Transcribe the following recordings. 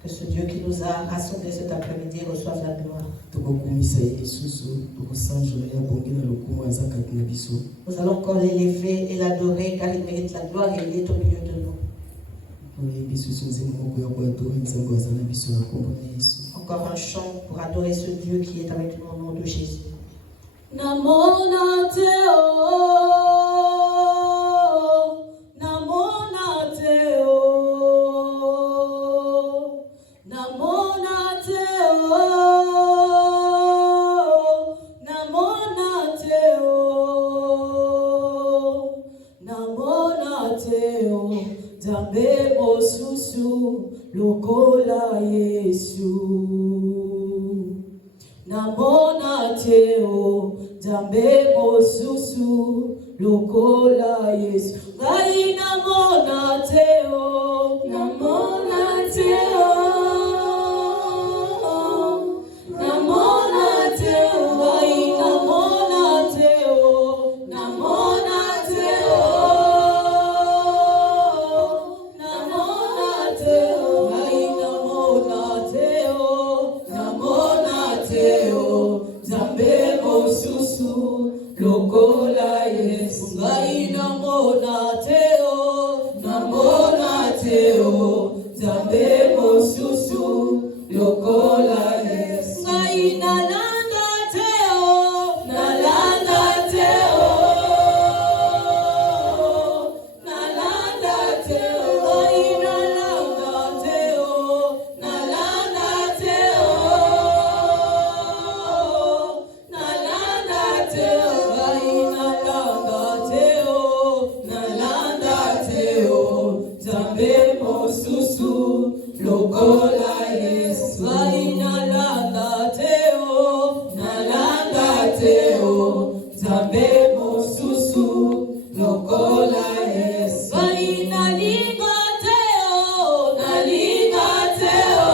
Que ce Dieu qui nous a rassemblés cet après-midi reçoive la gloire. Nous allons encore l'élever et l'adorer car il mérite la gloire et il est au milieu de nous. Encore un chant pour adorer ce Dieu qui est avec nous au nom de Jésus. Namona Teo, Namona Teo, Namona Teo, Namona Teo, Namona Teo, Zambe Mosusu, Lokola Yesu. Namona Teo, Zambe Mosusu, Lokola Yesu. Gai namona Teo, namona Teo, namona Teo, gai namona Teo, namona Teo, namona Teo, gai namona Teo, namona Teo, Zambe Mosusu, Lokola Yesu. Gai namona Teo, namona Teo, Zambe Mosusu, Lokola Yesu. Gai nalanda Teo, nalanda Teo, nalanda Teo, gai nalanda Teo, nalanda Teo, nalanda Teo, gai nalanda Teo, nalanda Teo, Zambe Mosusu, Lokola Yesu. Gai nalanda Teo, nalanda Teo, Zambe Mosusu, Lokola Yesu. Gai nalinga Teo, nalinga Teo,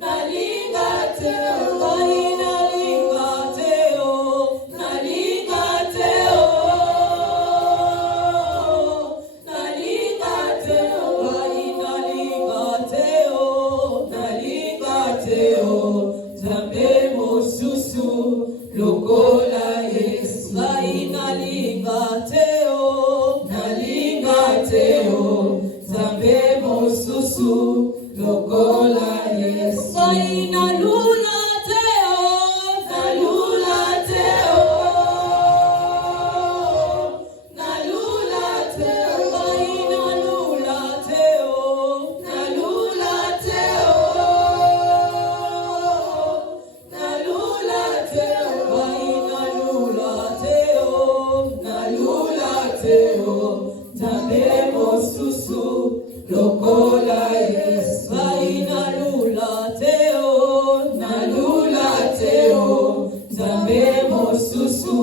nalinga Teo, gai nalinga Teo, nalinga Teo, nalinga Teo, gai nalinga Teo, nalinga Teo, Zambe Mosusu, Lokola Yesu. Gai nalinga Teo, nalinga Teo, Zambe Mosusu, Lokola Yesu. Gai nalula Teo, nalula Teo, nalula Teo, gai nalula Teo, nalula Teo, nalula Teo, gai nalula Teo, nalula Teo, Zambe Mosusu, Lokola Yesu. Gai nalula Teo, nalula Teo, Zambe Mosusu,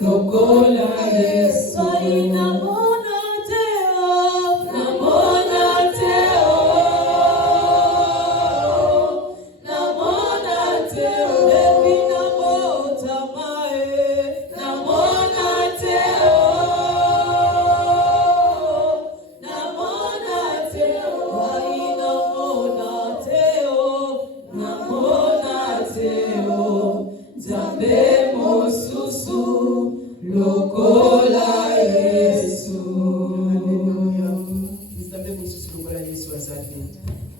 Lokola Yesu. Gai namona Teo, namona Teo, namona Teo, baby namota mae, namona Teo, namona Teo, gai namona Teo, namona Teo, Zambe Mosusu, Lokola Yesu. Alléluia. Zambe Mosusu, Lokola Yesu azali.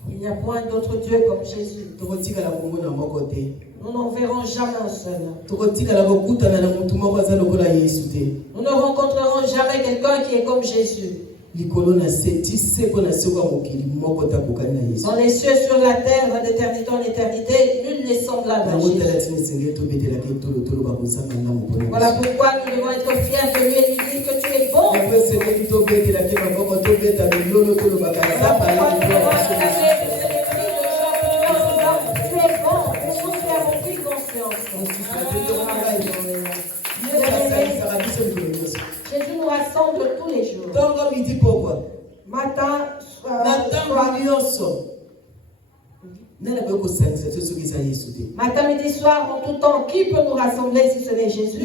Il n'y a point d'autre Dieu comme Jésus. Tokotikala komona moko te. Nous n'en verrons jamais un seul. Tokotikala kokutana na mutu moko aza lokola Yesu te. Nous ne rencontrerons jamais quelqu'un qui est comme Jésus. Likolo na seti seko na seko ya mokili moko takokani na Yesu. Dans les cieux, sur la terre, d'éternité en éternité, nul n'est semblable à Jésus. Voilà pourquoi nous devons être fiers de lui et lui dire que tu es bon. Tu es bon, pour nous qui avons pris confiance. Jésus nous rassemble tous les jours. Matin, soir. Matin, midi, soir, en tout temps, qui peut nous rassembler si ce n'est Jésus?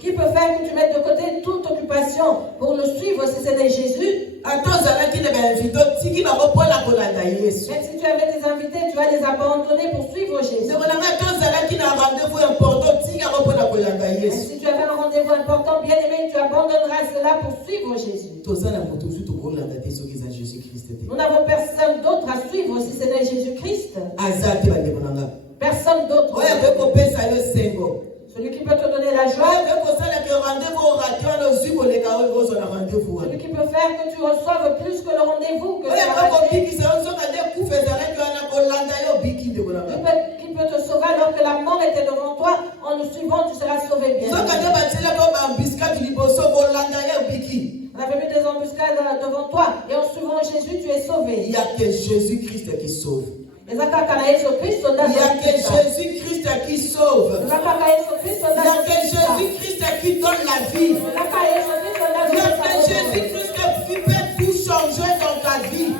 Qui peut faire que tu mettes de côté toute occupation pour le suivre si ce n'est Jésus? Même si tu avais des invités, tu vas les abandonner pour suivre Jésus. Même si tu avais un rendez-vous important, bien aimé, tu abandonneras cela pour suivre Jésus. Nous n'avons personne d'autre à suivre si ce n'est Jésus-Christ. Personne d'autre. Celui qui peut te donner la joie. Celui qui peut faire que tu reçoives plus que le rendez-vous. Qui peut te sauver alors que la mort était devant toi. En nous suivant, tu seras sauvé bien. On avait mis des embuscades devant toi. Et en suivant Jésus, tu es sauvé. Il n'y a que Jésus-Christ qui sauve. Il n'y a que Jésus-Christ qui sauve. Il n'y a que Jésus-Christ qui donne la vie. Il n'y a que Jésus-Christ qui peut tout changer dans ta vie.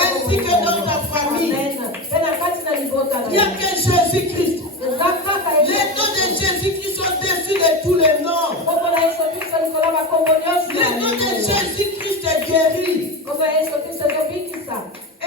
Ainsi que dans ta famille. Il n'y a que Jésus-Christ. Les noms de Jésus-Christ sont au-dessus de tous les noms. Les noms de Jésus-Christ guérit. Et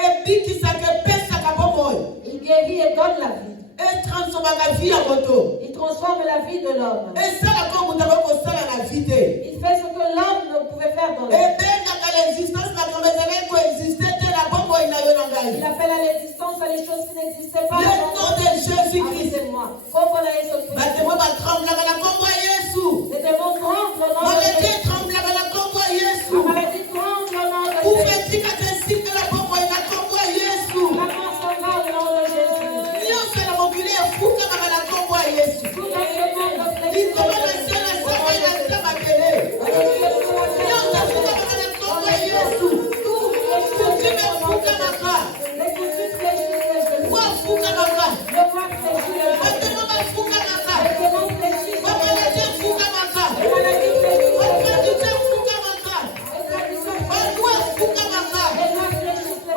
il guérit et donne la vie. Et transforme la vie en moto. Il transforme la vie de l'homme. Et ça, comme vous avez constaté la vie. Il fait ce que l'homme ne pouvait faire dans la vie. Et bien, dans l'existence, la communauté coexistait, la bombe, il a eu l'engagement. Il appelle à l'existence à les choses qui n'existaient pas. Le nom de Jésus-Christ. C'est moi. Comme on a Jésus-Christ. Les démons tremblent dans la combo Jésus. Les démons tremblent dans la maladie tremble dans la combo Jésus. La maladie tremble dans la Où fait-il qu'à te citer la bombe, il a combo Jésus. La mort s'en va au nom de Jésus. Nous, c'est la mobilité fou comme la combo Jésus. Tout dans ce monde, il commence à se la savoir et la savoir à télé. Nous, c'est fou comme la combo Jésus. Tu me fou comme la combo. Moi, fou comme la combo. Maintenant, ma fou comme la combo. Ma maladie fou comme la combo. Ma tradition fou comme la combo. Ma loi fou comme la combo.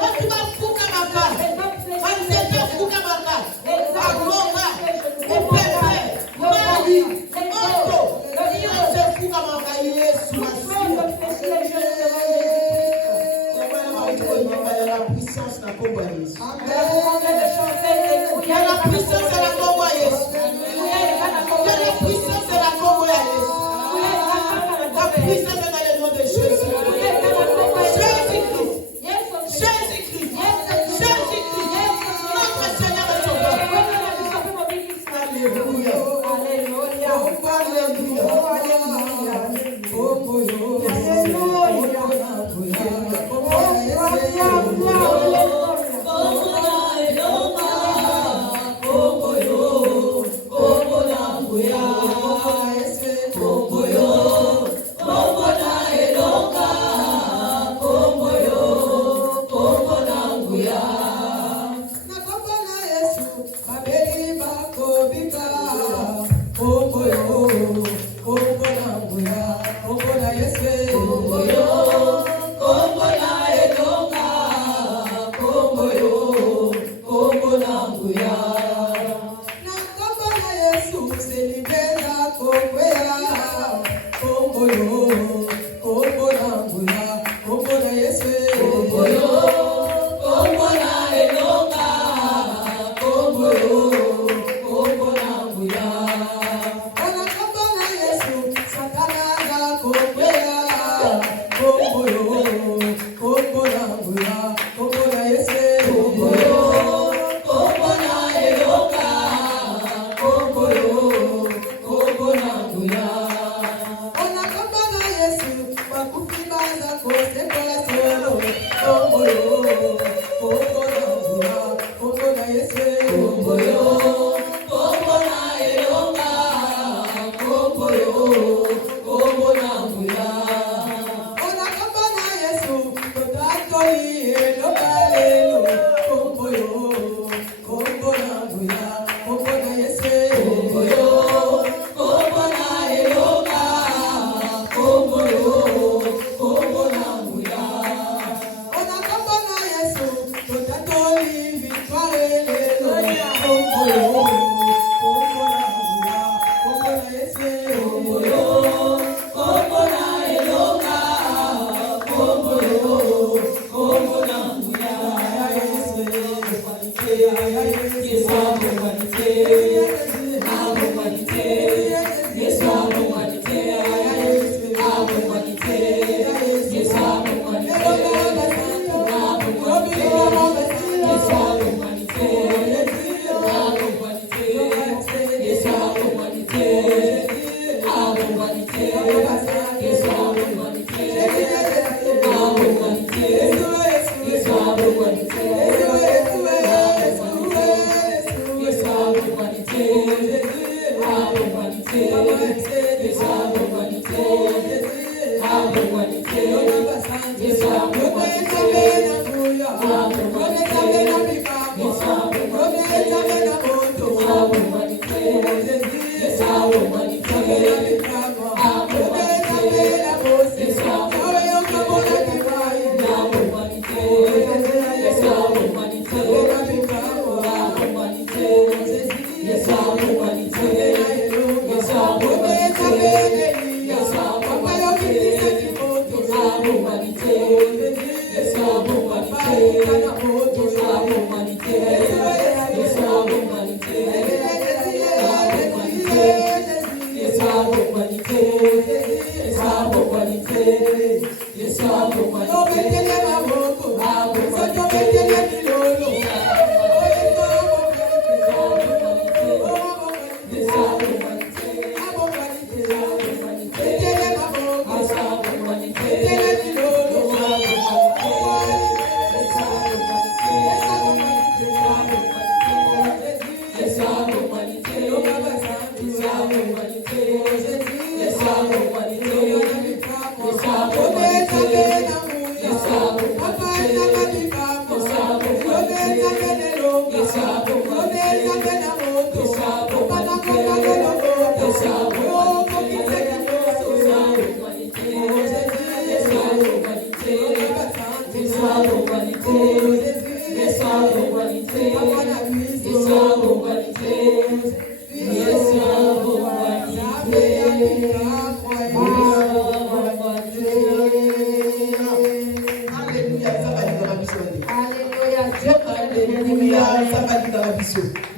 Ma tuba fou comme la combo. Ma nzete fou comme la combo. Ma globa, mon pépé, Mali, Moto, c'est fou comme la combo. Jésus, la puissance n'a pas bougé. Il y a la puissance de la combo Jésus. Il y a la puissance de la combo Jésus. La puissance est dans le nom de Jésus. Jésus-Christ. Jésus-Christ. Jésus-Christ. Notre Seigneur et Sauveur. Alléluia. Alléluia.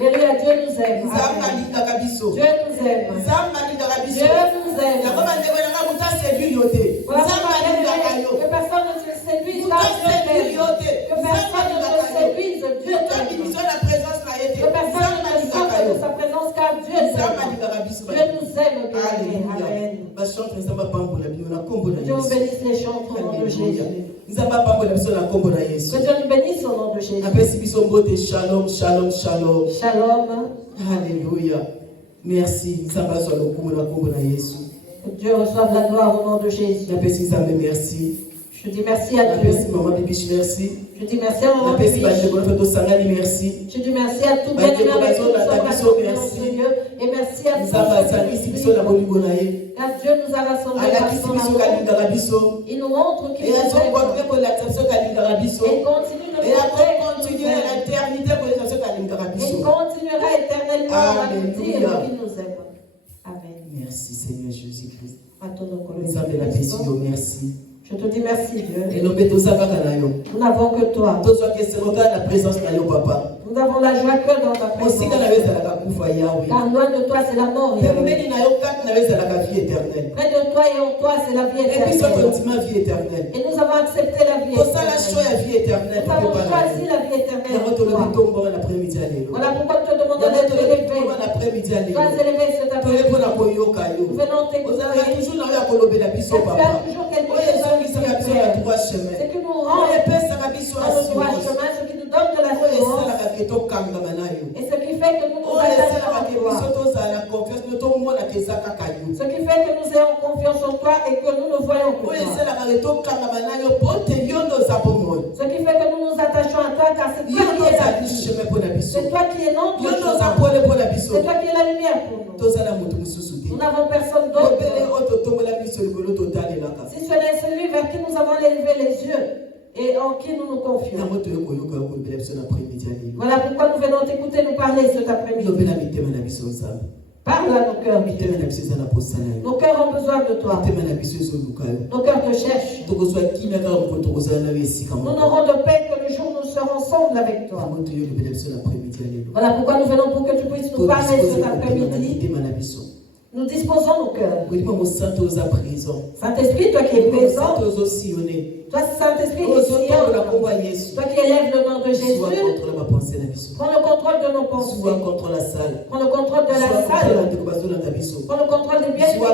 Alléluia, Dieu nous aime. Dieu nous aime. Dieu nous aime. Que personne ne se séduise car Dieu t'aime. Que personne ne se séduise, Dieu t'aime. Que personne ne sorte de sa présence car Dieu t'aime. Dieu nous aime, bien-aimé. Amen. Dieu vous bénisse les chants au nom de Jésus. Que Dieu nous bénisse au nom de Jésus. Shalom, shalom, shalom. Shalom. Alléluia. Merci. Que Dieu reçoive la gloire au nom de Jésus. Merci. Je dis merci à Dieu. Maman Bibiche, merci. Je dis merci à maman Bibiche. Merci. Je dis merci à tout bien-aimé avec qui nous sommes rassemblés dans ce lieu. Et merci à tous car Dieu nous a rassemblés par son amour. Il nous montre qu'il nous aime. Et il continue de nous il continuera éternellement à nous dire qu'il nous aime. Amen. Merci Seigneur Jésus-Christ. Merci. Je te dis merci Dieu. Nous n'avons que toi. Nous avons la joie que dans ta présence. Car loin de toi c'est la mort. Près de toi et en toi c'est la vie éternelle. Et nous avons accepté la vie éternelle. Nous avons choisi la vie éternelle. Voilà pourquoi nous te demandons d'être élevé. Sois élevé cet après-midi. Nous venons t'écouter. Tu as toujours quelque chose à nous dire. Ce qui nous rend dans le droit chemin, ce qui nous donne de la force. Et ce qui fait que nous nous attachons à toi. Ce qui fait que nous ayons confiance en toi et que nous ne voyons que toi. Ce qui fait que nous nous attachons à toi car c'est toi qui es la vie. C'est toi qui es notre chemin. C'est toi qui es la lumière pour nous. Nous n'avons personne d'autre. Si ce n'est celui vers qui nous avons élevé les yeux et en qui nous nous confions. Voilà pourquoi nous venons t'écouter nous parler cet après-midi. Parle à nos cœurs. Nos cœurs ont besoin de toi. Nos cœurs te cherchent. Nous n'aurons de paix que le jour où nous serons ensemble avec toi. Voilà pourquoi nous venons pour que tu puisses nous parler cet après-midi. Nous disposons nos cœurs. Saint-Esprit, toi qui es présent, toi Saint-Esprit qui sillonne, toi qui élèves le nom de Jésus, prends le contrôle de nos pensées, prends le contrôle de la salle, prends le contrôle des biens, prends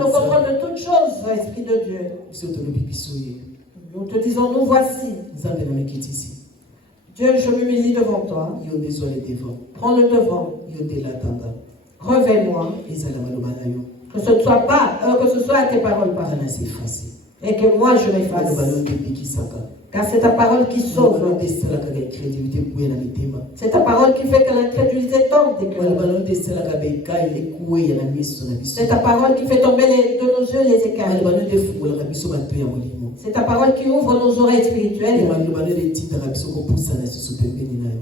le contrôle de toutes choses, Esprit de Dieu. Nous te disons, nous voici. Dieu, je m'humilie devant toi. Prends le devant. Réveille-moi. Que ce soit à tes paroles parlées. Et que moi je m'efface. Car c'est ta parole qui sauve. C'est ta parole qui fait que l'incrédulité tombe des cœurs. C'est ta parole qui fait tomber de nos yeux les écailles. C'est ta parole qui ouvre nos oreilles spirituelles.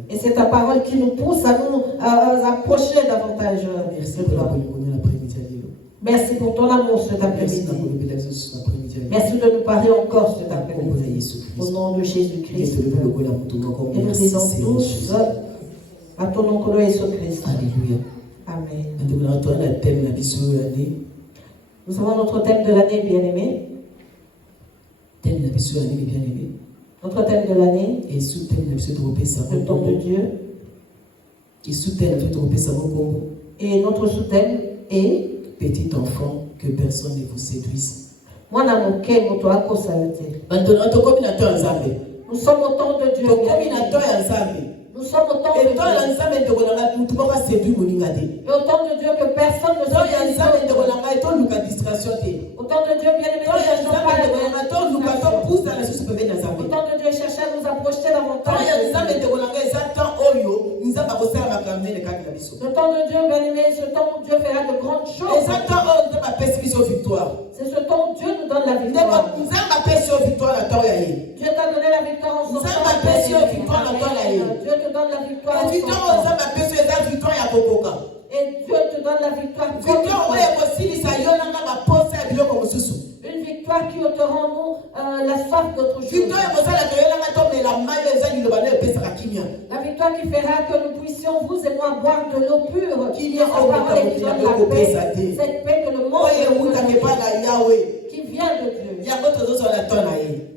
Et c'est ta parole qui nous pousse à nous approcher davantage. Merci pour ton amour cet après-midi. Merci de nous parler encore cet après-midi. Au nom de Jésus-Christ. Et nous disons tous à ton nom que Jésus-Christ. Alléluia. Amen. Nous avons notre thème de l'année, bien-aimé. Notre thème de l'année. Et sous-thème le temps de Dieu. Et notre sous-thème est petit enfant, que personne ne vous séduise. Nous Nous sommes au temps de Dieu. Nous sommes au temps de Dieu. Et au temps de Dieu que personne ne se au temps de Dieu, bien aimé, au temps de Dieu, chercher à nous approcher davantage. Le temps de Dieu, bien aimé, ce temps où Dieu fera de grandes choses. C'est ce temps où Dieu nous donne la victoire. Dieu t'a donné la victoire en son temps. Dieu te donne la victoire en son temps. Et Dieu te donne la victoire. Une victoire qui te rend nous la soif d'autre chose. La victoire qui fera que nous puissions, vous et moi, boire de l'eau pure. Qui vient en parole et qui donne la paix. Cette paix que le monde qui vient de Dieu.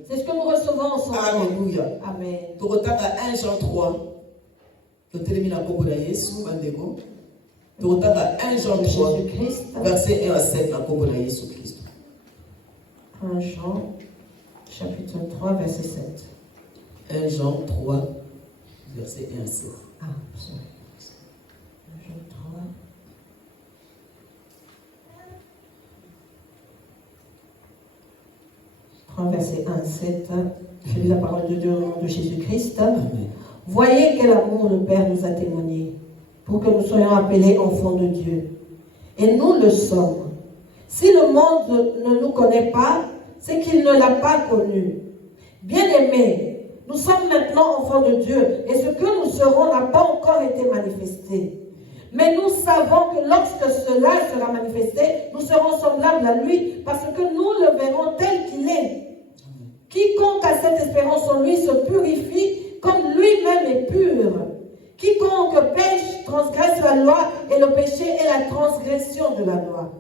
C'est ce que nous recevons ensemble. Alléluia. Amen. 1 Jean 3. 1 Jean 3, verset 1 à 7, la combo de Jésus-Christ. 1 Jean, chapitre 3, verset 7. 1 Jean 3, verset 1 à 7. Ah, sorry. 1 Jean 3. 3, verset 1 à 7. Je lis la parole de Dieu au nom de Jésus-Christ. Voyez quel amour le Père nous a témoigné, pour que nous soyons appelés enfants de Dieu. Et nous le sommes. Si le monde ne nous connaît pas, c'est qu'il ne l'a pas connu. Bien-aimés, nous sommes maintenant enfants de Dieu, et ce que nous serons n'a pas encore été manifesté. Mais nous savons que lorsque cela sera manifesté, nous serons semblables à lui, parce que nous le verrons tel qu'il est. Quiconque a cette espérance en lui se purifie comme lui-même est pur. Quiconque pêche transgresse la loi, et le péché est la transgression de la loi.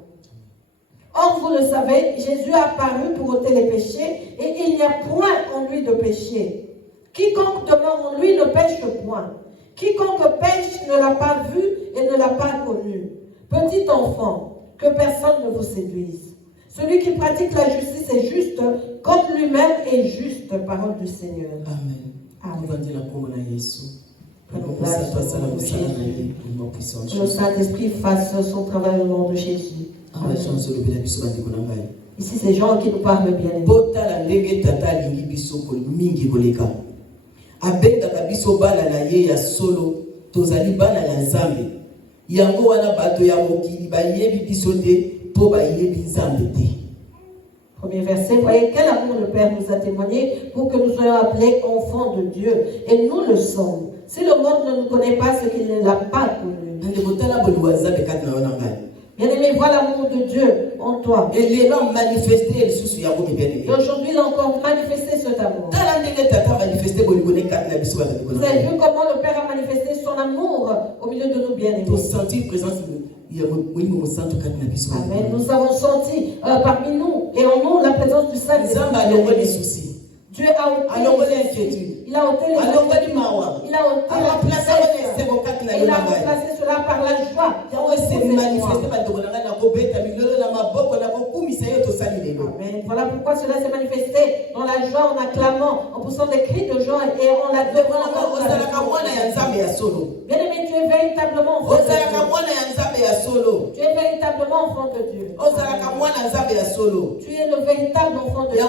Or, vous le savez, Jésus est apparu pour ôter les péchés, et il n'y a point en lui de péché. Quiconque demeure en lui ne pêche point. Quiconque pêche ne l'a pas vu et ne l'a pas connu. Petit enfant, que personne ne vous séduise. Celui qui pratique la justice est juste, comme lui-même est juste. Parole du Seigneur. Amen. Amen. Que le Saint-Esprit fasse son travail au nom de Jésus. Ici, c'est Jean qui nous parle bien. Premier verset, voyez quel amour le Père nous a témoigné pour que nous soyons appelés enfants de Dieu. Et nous le sommes. Si le monde ne nous connaît pas, c'est qu'il ne l'a pas connu. Bien-aimé, vois l'amour de Dieu en toi. Et aujourd'hui, il a encore manifesté cet amour. Vous avez vu comment le Père a manifesté son amour au milieu de nous, bien-aimés. Amen. Nous avons senti parmi nous et en nous la présence du Saint-Esprit. Dieu a ôté les inquiétudes. Il a ôté les inquiétudes. Il a ôté la tristesse. Il a remplacé cela par la joie. Amen. Voilà pourquoi cela s'est manifesté dans la joie, en acclamant, en poussant des cris de joie et en la demandant. Bien-aimé, tu es véritablement enfant de Dieu. Tu es véritablement enfant de Dieu. Tu es le véritable enfant de Dieu.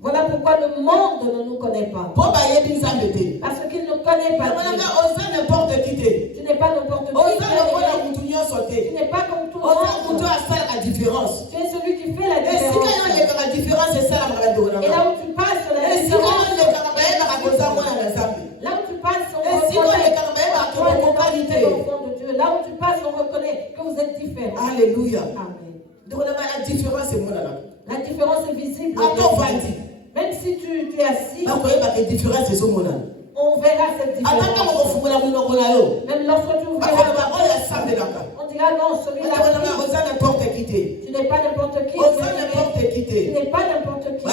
Voilà pourquoi le monde ne nous connaît pas. Parce qu'il ne connaît pas Dieu. Tu n'es pas n'importe qui. Tu n'es pas comme tout le monde. Tu es celui qui fait la différence. Et là où tu passes, la différence. Là où tu passes, on reconnaît enfant de Dieu. Là où tu passes, on reconnaît que vous êtes différents. Alléluia. Amen. La différence est La différence est visible. Même si tu es assis, on verra cette différence. Même lorsque tu ouvriras, on dira non, celui-là. Tu n'es pas n'importe qui. Tu n'es pas n'importe qui.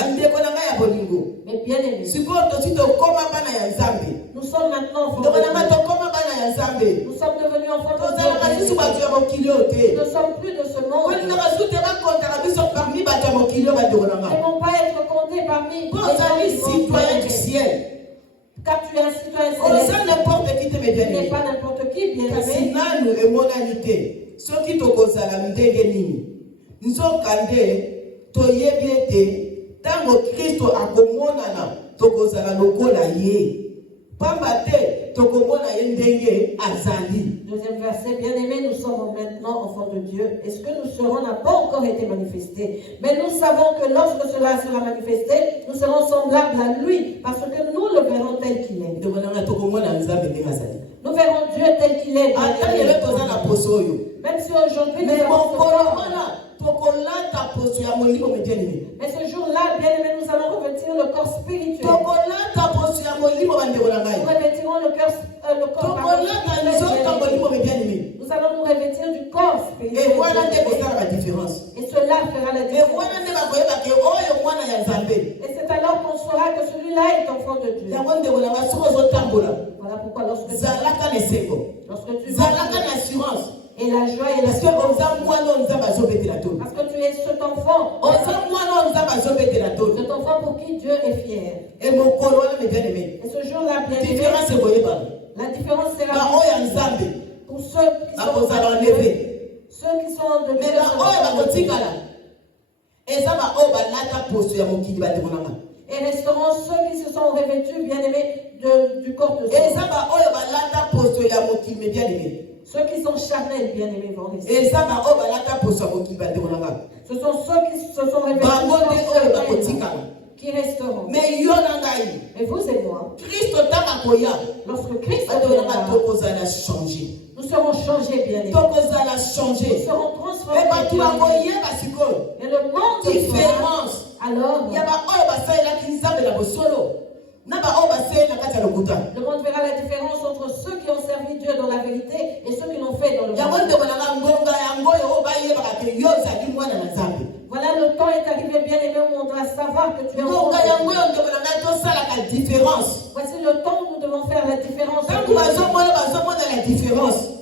Mais bien aimé, nous sommes maintenant enfants de Dieu. Nous sommes devenus enfants de Dieu. Nous ne sommes plus de ce monde. Ils ne vont pas être comptés par parmi Quand tu es citoyen du ciel, car tu es un citoyen on céleste, n'importe qui te tu n'es bien pas n'importe qui, bien kasi aimé. nanu emonani te soki tokozala ndenge nini nzoka nde toyebi ete ntango kristo akomonana tokozala lokola ye pamba te tokomona ye ndenge azali. Deuxième verset, bien-aimés, nous sommes maintenant enfants de Dieu. Et ce que nous serons n'a pas encore été manifesté. Mais nous savons que lorsque cela sera manifesté, nous serons semblables à lui, parce que nous le verrons tel qu'il est. Nous verrons Dieu tel qu'il est. Même si aujourd'hui nous mais ce jour-là, bien-aimés, nous allons revêtir le corps spirituel. Nous revêtirons le corps nous allons nous revêtir du corps spirituel. Et cela fera la différence. Et c'est alors qu'on saura que celui-là est enfant de Dieu. Voilà pourquoi lorsque tu assurance. Et la joie et la parce que tu es cet enfant. Cet enfant pour qui Dieu est fier. Et ce jour-là, bien aimé, la différence sera pour ceux qui sont de Dieu. Et resteront ceux qui se sont revêtus, bien aimés, du corps de Dieu. Ceux qui sont charnels, bien aimés, vont rester. Ce sont ceux qui se sont revêtus qui resteront. Et vous et moi, lorsque Christ viendra, nous serons changés, bien aimés. Nous serons transformés. Et le monde différence. Alors, le monde verra la différence entre ceux qui ont servi Dieu dans la vérité et ceux qui l'ont fait dans le monde. Voilà, le temps est arrivé, bien aimé, où on doit savoir que tu es enfant. Voici le temps où nous devons faire la différence.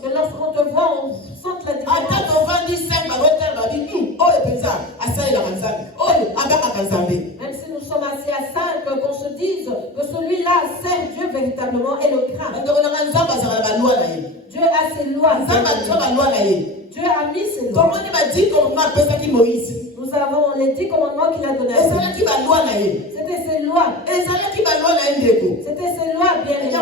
Que lorsqu'on te voit, on sente la différence. Même si nous sommes assis à 5, qu'on se dise que celui-là sert Dieu véritablement et le craint. Dieu a ses lois. Dieu a mis ses lois. Nous avons les 10 commandements qu'il a donnés. C'était ses lois. C'était ses lois, bien aimées.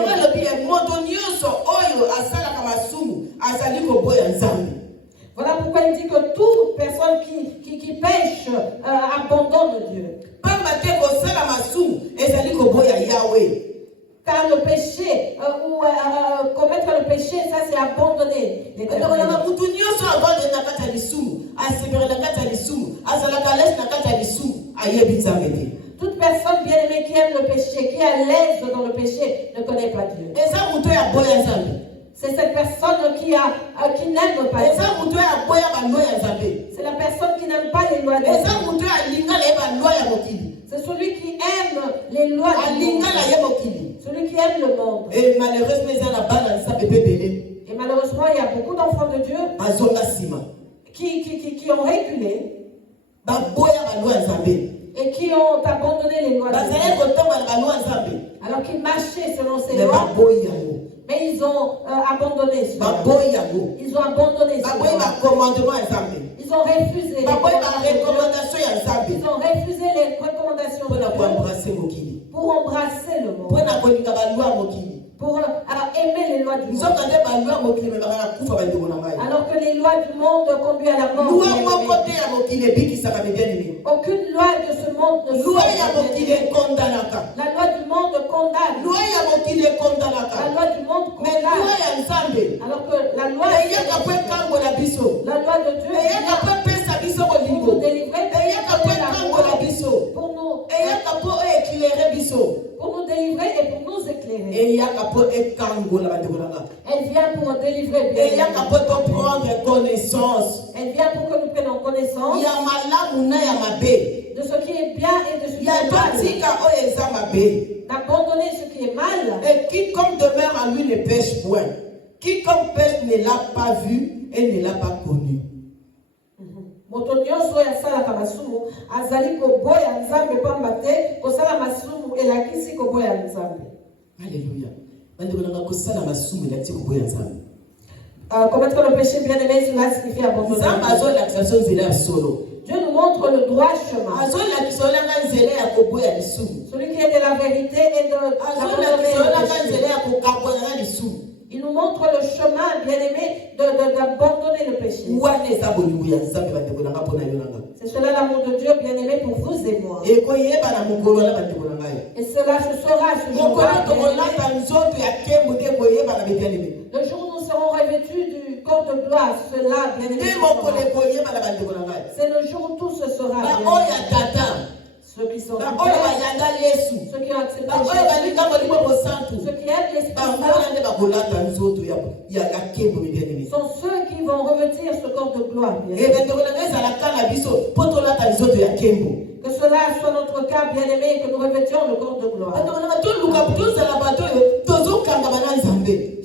Voilà pourquoi il dit que toute personne qui pêche abandonne Dieu. Car le péché, commettre le péché, ça c'est abandonner l'Éternel. Toute personne bien aimée qui aime le péché, qui est à l'aise dans le péché, ne connaît pas Dieu. C'est cette personne qui n'aime pas Dieu. C'est la personne qui n'aime pas les lois de Dieu. C'est celui qui aime les lois du monde. Celui qui aime le monde. Et malheureusement, il y a beaucoup d'enfants de Dieu qui ont reculé et qui ont abandonné les lois de Dieu. Alors qu'ils marchaient selon ces lois, mais ils ont abandonné ce Ils ont abandonné ce Ils ont refusé les recommandations. Ils ont refusé les recommandations de Dieu pour embrasser le monde. Pour aimer les lois du monde. Alors que les lois du monde conduisent à la mort. Aucune loi de ce monde ne sauve. La loi du monde condamne. La loi du monde condamne. Alors que la loi de Dieu pour nous délivrer, pour nous délivrer et pour nous éclairer. Elle vient pour délivrer. Elle vient pour connaissance. Elle vient pour que nous prenions connaissance de ce qui est bien et de ce qui est mal. D'abandonner ce qui est mal. Et quiconque demeure en lui ne pêche point. Quiconque pêche ne l'a pas vu et ne l'a pas connu. moto nyonso oyo asalaka masumu azali koboya nzambe pamba te kosala masumu elakisi koboya nzambe. Alléluia. Bandeko nanga kosala masumu elakisi koboya nzambe. Commettre le péché bien-aimé, cela signifie abandonner. Dieu nous montre le droit chemin. Celui qui est de la vérité et de il nous montre le chemin, bien-aimé, d'abandonner le péché. C'est cela l'amour de Dieu, bien-aimé, pour vous et moi. Et cela se saura ce jour-là. Le jour où nous serons revêtus du corps de gloire, cela, bien-aimé. C'est le jour où tout se sera. Ceux qui sont ceux qui ont accepté Jésus, ceux qui aiment l'Esprit sont ceux qui vont revêtir ce corps de gloire. Que cela soit notre cas, bien-aimé, que nous revêtions le corps de gloire.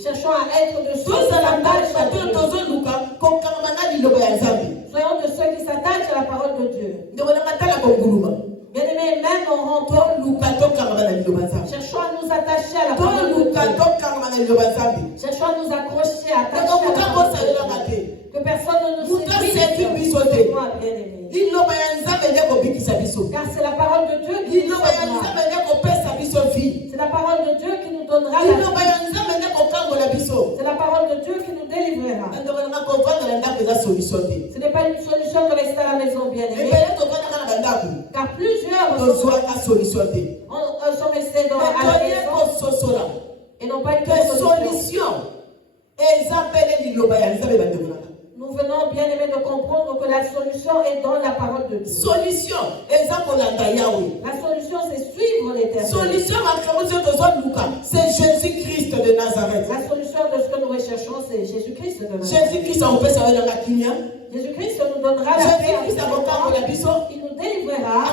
Cherchons à être de ceux qui s'attachent à Dieu. Soyons de ceux qui s'attachent à la parole de Dieu. Bien-aimés, même en rentrant, cherchons à nous attacher à la parole de Dieu. Cherchons à nous accrocher, à attacher à la parole de Dieu. Que personne ne nous séduise, bien-aimés. Car c'est la parole de Dieu qui nous sauvera. C'est la parole de Dieu qui nous donnera la vie. C'est la parole de Dieu qui nous délivrera. Ce n'est pas une solution de rester à la maison, bien-aimés. Car plusieurs sont restés à la maison et n'ont pas eu de solution. Nous venons, bien aimés, de comprendre que la solution est dans la parole de Dieu. La solution, c'est suivre l'Éternel. C'est Jésus-Christ de Nazareth. La solution de ce que nous recherchons, c'est Jésus-Christ de Nazareth. Jésus-Christ Jésus-Christ nous donnera la paix. Il nous délivrera.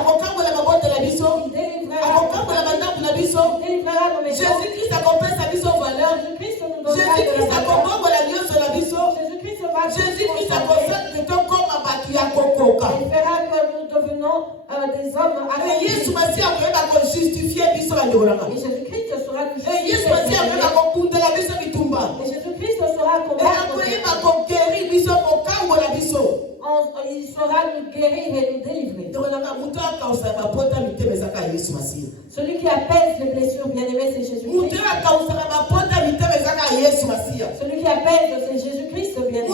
Il délivrera nos maisons. Jésus-Christ accompagne sa mission valeur. Jésus-Christ nous donnera Jésus-Christ accompagne la mission sur la mission. Jésus-Christ Jésus-Christ accompagne que ton corps a battu à Cococa. Il fera que nous devenons des hommes à Jésus Messie a justifié mission à Yorama. Et Jésus-Christ sera justifié. Jésus Messie a raconté la mission qui tombe. Et Jésus-Christ sera combattre. Et guérir mission pour quand la mission. Il saura nous guérir et nous délivrer. Celui qui apaise les blessures, bien-aimés, c'est Jésus-Christ. Celui qui apaise, c'est Jésus-Christ, bien-aimé.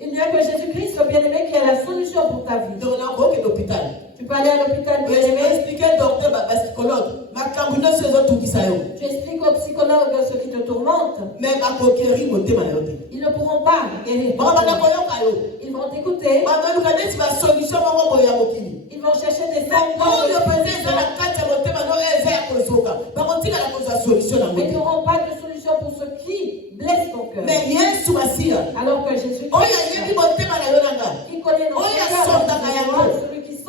Il n'y a que Jésus-Christ, bien-aimé, qui a la solution pour ta vie. Tu peux aller à l'hôpital, bien-aimé. Tu expliques au psychologue ce qui te tourmente. Ils ne pourront pas guérir. Ils vont t'écouter. Ils vont chercher des mais ils n'auront pas de solution pour ce qui blesse ton cœur. Alors que Jésus qui connaît nos cœurs, celui qui sent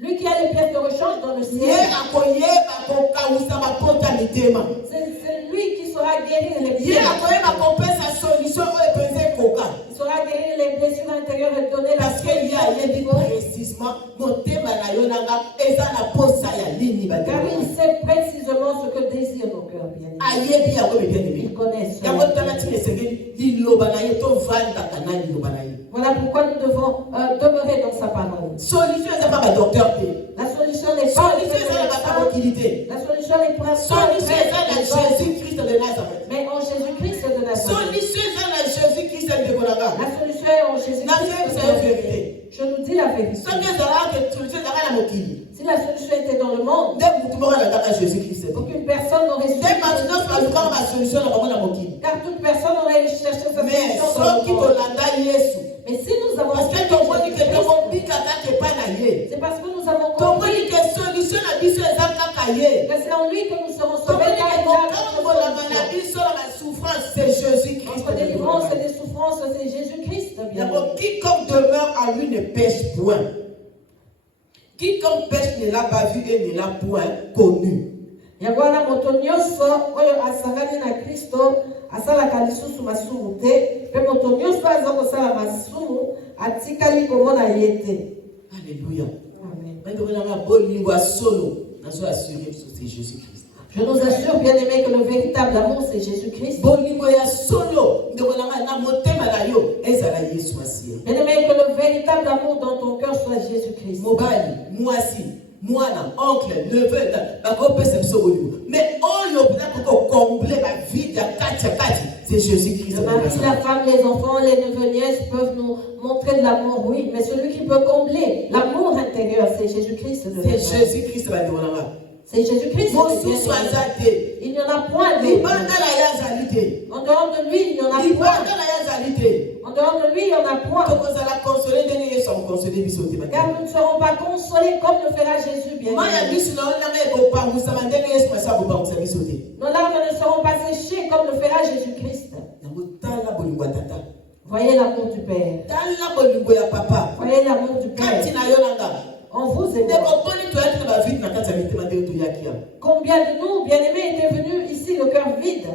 lui qui a les pièces de rechange dans le ciel, c'est lui qui saura guérir les pièces. Il saura guérir les blessures intérieures et donner la précisément car il sait précisément ce que désirent nos cœurs, bien. Il connaît cela. Voilà pourquoi nous devons demeurer dans sa parole. La solution n'est pas la solution n'est pas Jésus-Christ de Nazareth. Mais en Jésus-Christ de Nazareth. La solution est en Jésus-Christ de Nazareth. Je nous dis la vérité. Si la solution était dans le monde, aucune personne n'aurait su. Car toute personne aurait cherché sa solution dans le monde. Mais si nous avons c'est parce que nous avons compris que c'est en lui que nous serons sauvés. Notre délivrance et des souffrances, c'est Jésus-Christ. Quiconque demeure en lui ne pêche point. Quiconque pêche ne l'a pas vu et ne l'a point connu. Yabwana moto nyonso oyo asangani na Kristo asalaka lisusu masumu te pe moto nyonso aza kosala masumu atikali komona ye te. Alléluia. Amen. Je nous assure, bien aimé, que le véritable amour c'est Jésus-Christ. Bien aimé, que le véritable amour dans ton cœur soit Jésus-Christ. Moi, oncle, neveu, mais combler ma vie, c'est Jésus-Christ. Le mari, la femme, les enfants, les neveux, nièces peuvent nous montrer de l'amour, oui, mais celui qui peut combler l'amour intérieur, c'est Jésus-Christ. C'est Jésus-Christ. C'est Jésus-Christ. Il n'y en a point d'autre. En dehors de lui, il n'y en a point. En dehors de lui, il n'y en a point. Car nous ne serons pas consolés comme le fera Jésus, bien aimé. Nos larmes ne seront pas séchées comme le fera Jésus-Christ. Voyez l'amour du Père. Voyez l'amour du Père. On vous aime. Combien de nous, bien-aimés, étaient venus ici le cœur vide?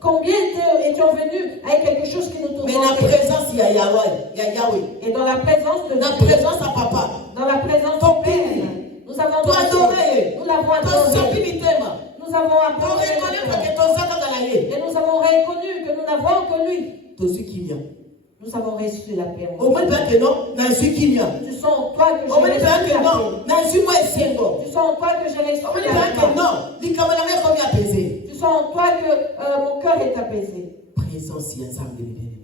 Combien étions venus avec quelque chose qui nous tourmentait? Mais la présence, il y a Yahweh. Et dans la présence de la présence à papa. Dans la présence du Père, nous avons adoré. Nous l'avons adoré. Nous avons adoré. Et nous avons reconnu que nous n'avons que lui. Nous avons reçu la paix. Au moins que non, tu sens en toi que j'ai reçu la paix. Tu sens en toi que j'ai reçu la paix. Tu sens en toi que mon cœur est apaisé.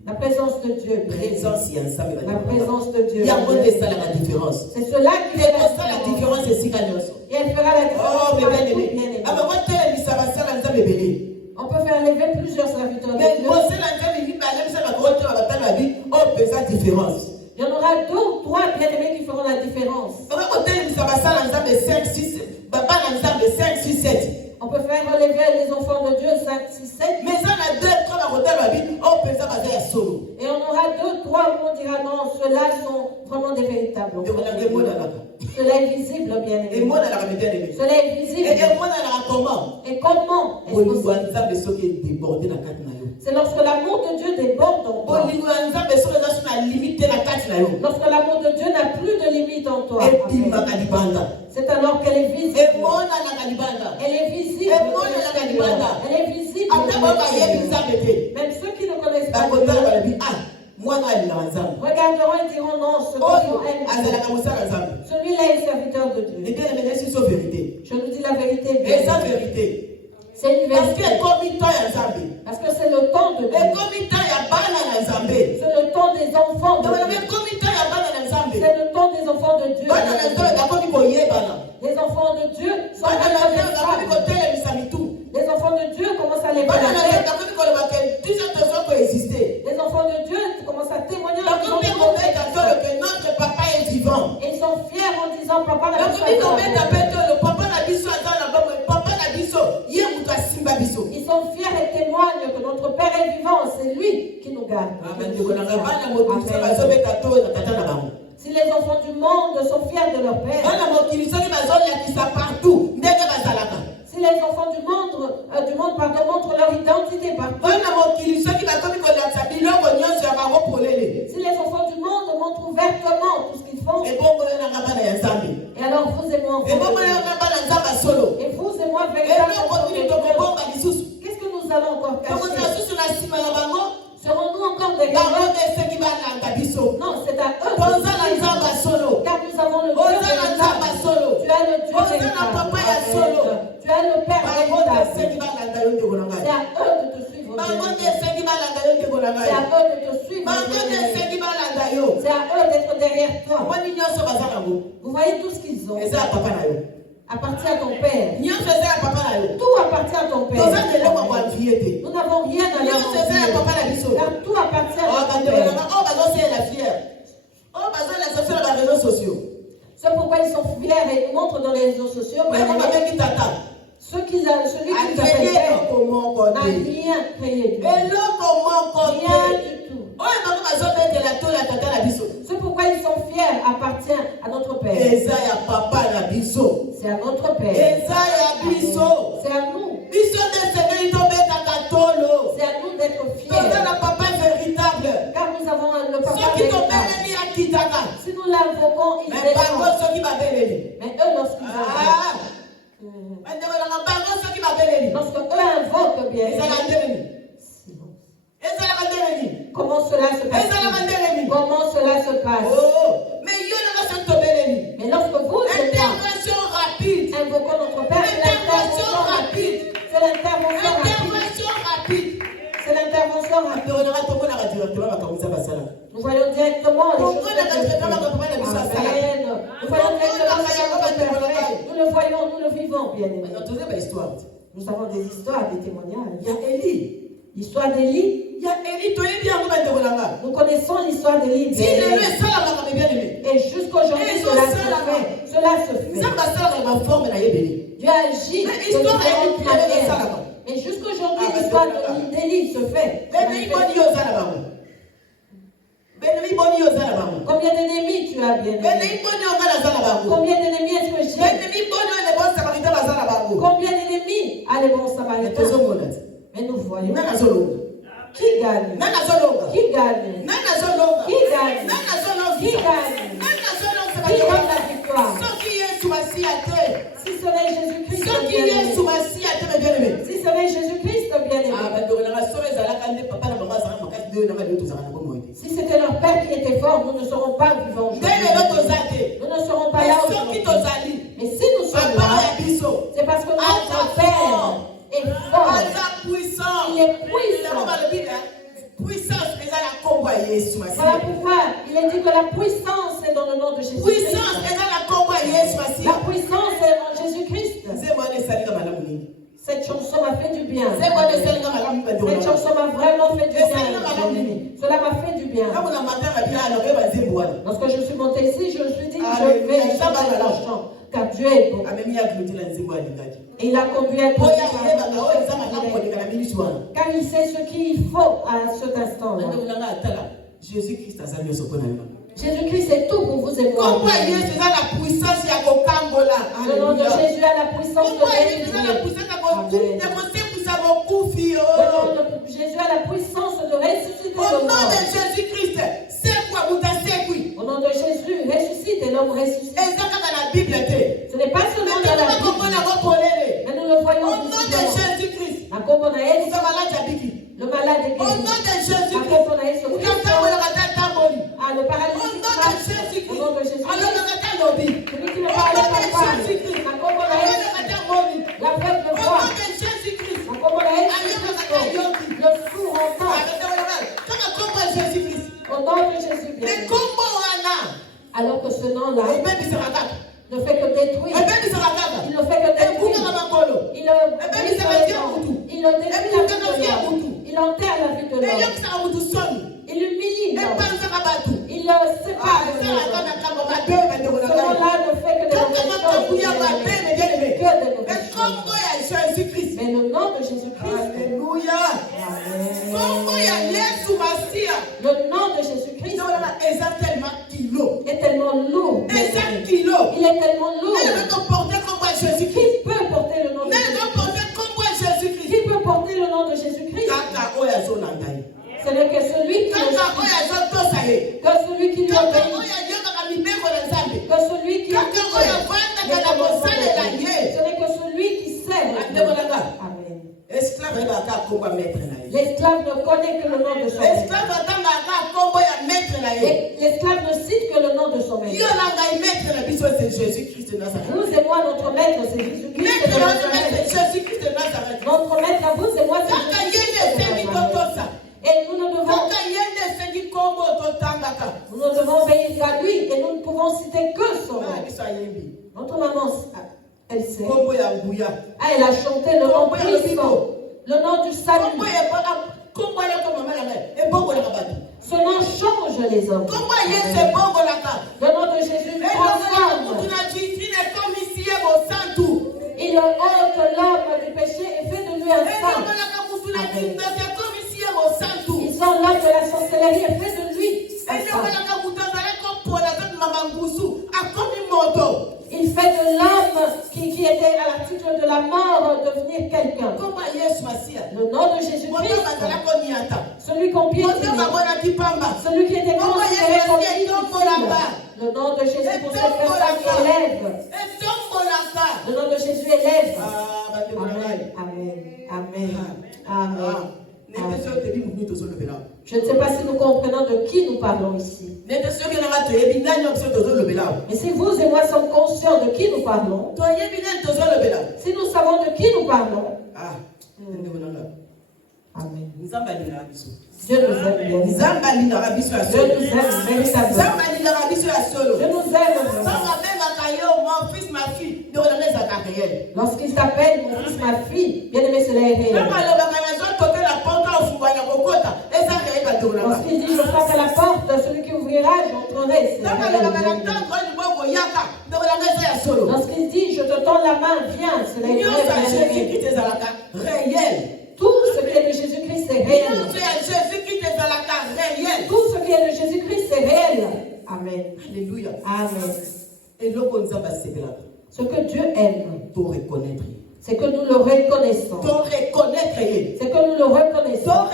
La présence de Dieu. La présence de Dieu. C'est cela qui fait la différence. Et elle fera la différence. On peut faire lever plusieurs serviteurs de Dieu. Il y en aura 2 ou 3 bien-aimés qui feront la différence. On peut faire relever les enfants de Dieu 5, 6, 7. Et on aura 2, 3 où on dira non, ceux-là sont vraiment des véritables. Cela est visible, bien-aimé. Cela est visible. Et comment est-ce possible? C'est lorsque l'amour de Dieu déborde en toi. Lorsque l'amour de Dieu n'a plus de limite en toi. C'est alors qu'elle est visible. Elle est visible. Elle est visible. Même ceux qui ne connaissent pas Dieu regarderont et diront non, celui-là est serviteur de Dieu. Je nous dis la vérité. C'est une vérité. Parce que c'est le temps de Dieu. C'est le temps des enfants de Dieu. C'est le temps des enfants de Dieu. Les enfants de Dieu sont les enfants de Dieu commencent à les voir. Les enfants de Dieu commencent à témoigner. Notre papa est vivant. Ils sont fiers en disant papa n'a pas. Ils sont fiers et témoignent que notre Père est vivant. C'est lui qui nous garde. Si les enfants du monde sont fiers de leur Père, si les enfants du monde montrent leur identité partout, si les enfants du monde montrent ouvertement tout ce qu'ils font, et alors vous et moi, et vous et moi, qu'est-ce que nous allons encore cacher? Serons-nous encore des garçons? Non, c'est à eux. Car nous avons le Dieu véritable. Tu as le Dieu véritable. Tu as le Père véritable. C'est à eux de te suivre. C'est à eux de te suivre. C'est à eux d'être derrière toi. Vous voyez tout ce qu'ils ont. Appartient à ton Père. Tout appartient à ton Père. Nous n'avons rien à leur offrir. Car tout appartient à ton Père. C'est pourquoi ils sont fiers et nous montrent dans les réseaux sociaux. Celui qui nous appelle Père n'a rien créé. Rien du tout. C'est pourquoi ils sont fiers, appartient à notre Père. C'est à notre Père. C'est à nous. C'est à nous d'être fiers. Car nous avons le papa véritable. Si nous l'invoquons, il descend. Mais eux, lorsqu'ils invoquent bien, comment cela se passe? Comment cela se passe? Mais lorsque vous êtes invoquons notre Père, c'est l'intervention rapide. C'est l'intervention rapide. C'est l'intervention rapide. Nous voyons directement les choses de Dieu. Amen. Nous voyons directement les choses de Dieu. Nous le voyons, nous le vivons, bien aimé. Nous avons des histoires, des témoignages. Il y a Élie. L'histoire d'Élie. Il y a Élie, nous connaissons l'histoire d'Élie. Et jusqu'aujourd'hui, cela se fait. Dieu agit de différentes manières. Et jusqu'aujourd'hui, l'histoire d'Élie se fait. Combien d'ennemis tu as, bien aimé? Combien d'ennemis est-ce que j'ai? Combien d'ennemis a les bons samaritains? Mais nous voyons qui gagne? Qui gagne? Qui gagne? Qui gagne? Qui gagne la victoire? Si ce n'est Jésus-Christ, si ce n'est Jésus-Christ, bien-aimé. Si c'était leur père qui était fort, nous ne serons pas vivants aujourd'hui. Nous ne serons pas là aujourd'hui. Mais si nous sommes là, c'est parce que notre Père est fort. Il est puissant. Voilà pourquoi il est dit que la puissance est dans le nom de Jésus-Christ. La puissance est en Jésus-Christ. Cette chanson m'a fait du bien. Cette chanson m'a vraiment fait du bien. Cela m'a fait du bien. Lorsque je suis monté ici, je me suis dit, je vais chanter le chant. Car Dieu est bon. Et il a conduit à car il sait ce qu'il faut à cet instant-là. Jésus-Christ est tout pour vous et moi. Le nom de Jésus a la puissance de ressusciter. Jésus a la puissance de ressusciter le mort. Au nom de Jésus, ressuscite et l'homme ressuscite. Ce n'est pas seulement dans la Bible, mais nous le voyons au nom de Jésus-Christ. Le malade est guéri. Le paralytique. Au nom de Jésus. Celui qui ne parle pas. La veuve de voix. Le sourd entend. Au nom de Jésus. Alors que ce nom-là ne fait que détruire. Il ne fait que détruire. Il le détruit la vie de l'homme. Il enterre la vie de l'homme. Il humilie l'homme. Il le sépare de l'homme. Ce nom-là ne fait que des mauvaises choses. Mais le nom de Jésus-Christ. Alléluia. Le nom de Jésus-Christ est tellement lourd. Il est tellement lourd. Qui peut porter le nom de Jésus-Christ? Qui peut porter le nom de Jésus-Christ? Ce n'est que celui qui le que celui qui lui obéit, que celui qui ce n'est que celui qui sait. Amen. L'esclave ne connaît que le nom de son maître. L'esclave ne cite que le nom de son maître. Vous et moi, notre maître, c'est Jésus-Christ de Nazareth. Notre maître à vous et moi, c'est Jésus-Christ de Nazareth. Et nous ne devons obéir qu'à lui et nous ne pouvons citer que son nom. Notre maman, elle sait. Elle a chanté le nom puissant, le nom du salut. Ce nom change les hommes. Le nom de Jésus transforme. Il ôte l'homme du péché et fait de lui un saint. Ils ont l'homme de la sorcellerie et fait de lui un saint. Il fait de l'homme qui était à l'article de la mort devenir quelqu'un. Le nom de Jésus-Christ, celui qu'on piétinait, celui qui était considéré comme difficile. Le nom de Jésus pour cette personne qui élève. Le nom de Jésus élève. Amen. Amen. Amen. Amen. Je ne sais pas si nous comprenons de qui nous parlons ici. Mais si vous et moi sommes conscients de qui nous parlons, si nous savons de qui nous parlons, Amen. Dieu nous aime bien. Dieu nous aime véritablement. Dieu nous aime vraiment. Lorsqu'il t'appelle mon fils, ma fille, bien aimé, cela est réel. Lorsqu'il dit je frappe à la porte, celui qui ouvrira, j'entrerai. Lorsqu'il dit je te tends la main, viens, cela est réel. Tout ce qui est de Jésus-Christ est réel. Tout ce qui est de Jésus-Christ est réel. Amen. Alléluia. Amen. Et ce que Dieu aime, c'est que nous le reconnaissons. C'est que nous le reconnaissons.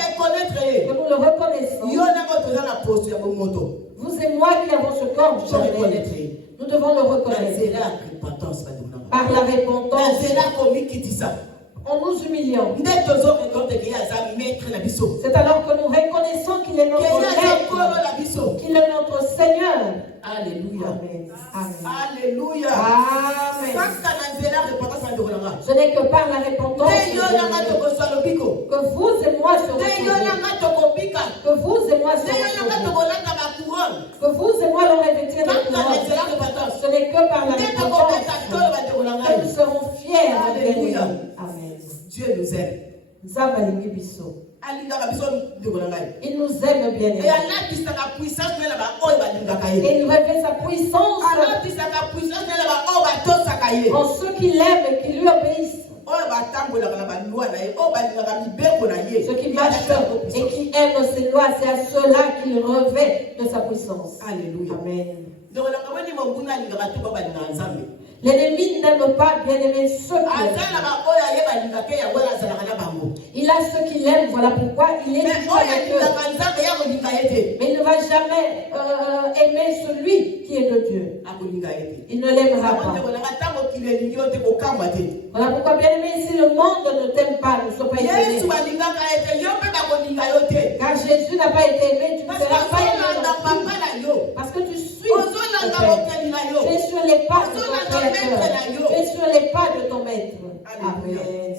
Que nous le reconnaissons. Vous et moi qui avons ce corps charnel, nous devons le reconnaître. Par la repentance. En nous humiliant. C'est alors que nous reconnaissons qu'il est notre maître, qu'il est notre Seigneur. Alléluia. Amen. Amen. Alléluia. Amen. Ce n'est que par la repentance que vous et moi serons sauvés. Que vous et moi serons sauvés. Que vous et moi l'on revêtir de couronne. Ce n'est que par la repentance que nous serons fiers. Alléluia. Amen. Dieu nous aime. Il nous aime bien. Et il révèle sa puissance en ceux qui l'aiment et qui lui obéissent. Ceux qui marchent et qui aiment ses lois, c'est à ceux-là qu'il revêt de sa puissance. Alléluia. Amen. L'ennemi n'aime pas, bien aimé, ceux qui l'aiment. Il a ceux qui l'aiment, voilà pourquoi il est toujours avec eux. Mais il ne va jamais aimer celui qui est de Dieu. Il ne l'aimera pas. Voilà pourquoi, bien aimé, si le monde ne t'aime pas, ne sois pas étonné. Car Jésus n'a pas été aimé, tu ne seras pas aimé. Parce que tu suis ton Père. Tu es sur les pas de ton Créateur. Tu es sur les pas de ton Maître. Amen.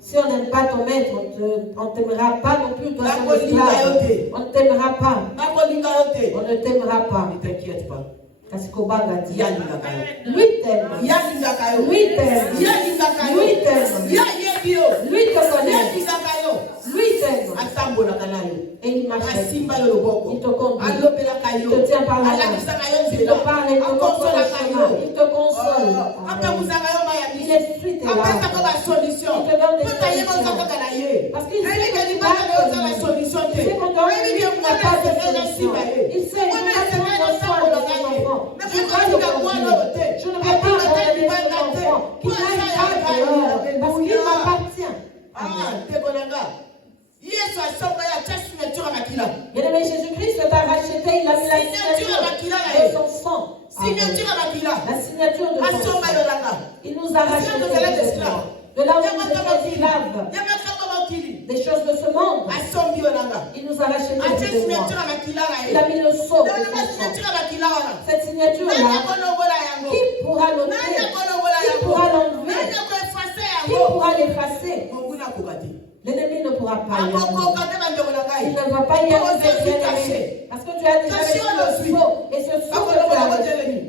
Si on n'aime pas ton maître, on ne t'aimera pas non plus ton esclave. On ne t'aimera pas. On ne t'aimera pas. Ne t'inquiète pas. Lui t'aime. Lui t'aime. Lui t'aime. Lui te connaît. Lui t'aime. Et il marche. Il te conduit. Il te tient par la main. Il te parle et te montre le chemin. Il te console. Il essuie tes larmes. Il te donne des solutions. Parce qu'il sait que tu n'as pas de solution. Il sait qu'on doit lui dire qu'il n'a pas de solution. Il sait qu'on a prendre soin de ses enfants. Je ne peux pas le conduire. Je ne peux pas abandonner ses enfants. Qu'il n'aille pas dehors. Parce qu'il m'appartient. Bien-aimé, Jésus-Christ t'a racheté, il a mis la signature de son sang. La signature de son sang. Il nous a racheté de là où nous étions esclaves. Des choses de ce monde. Il nous a racheté de moi. Il a mis le sceau de son sang. Cette signature-là, qui pourra l'ôter? Qui pourra l'enlever? Qui pourra l'effacer? L'ennemi ne pourra pas y aller. Il ne va pas y aller, bien-aimé. Parce que tu as déjà mis le sceau. Et ce sceau que tu as mis.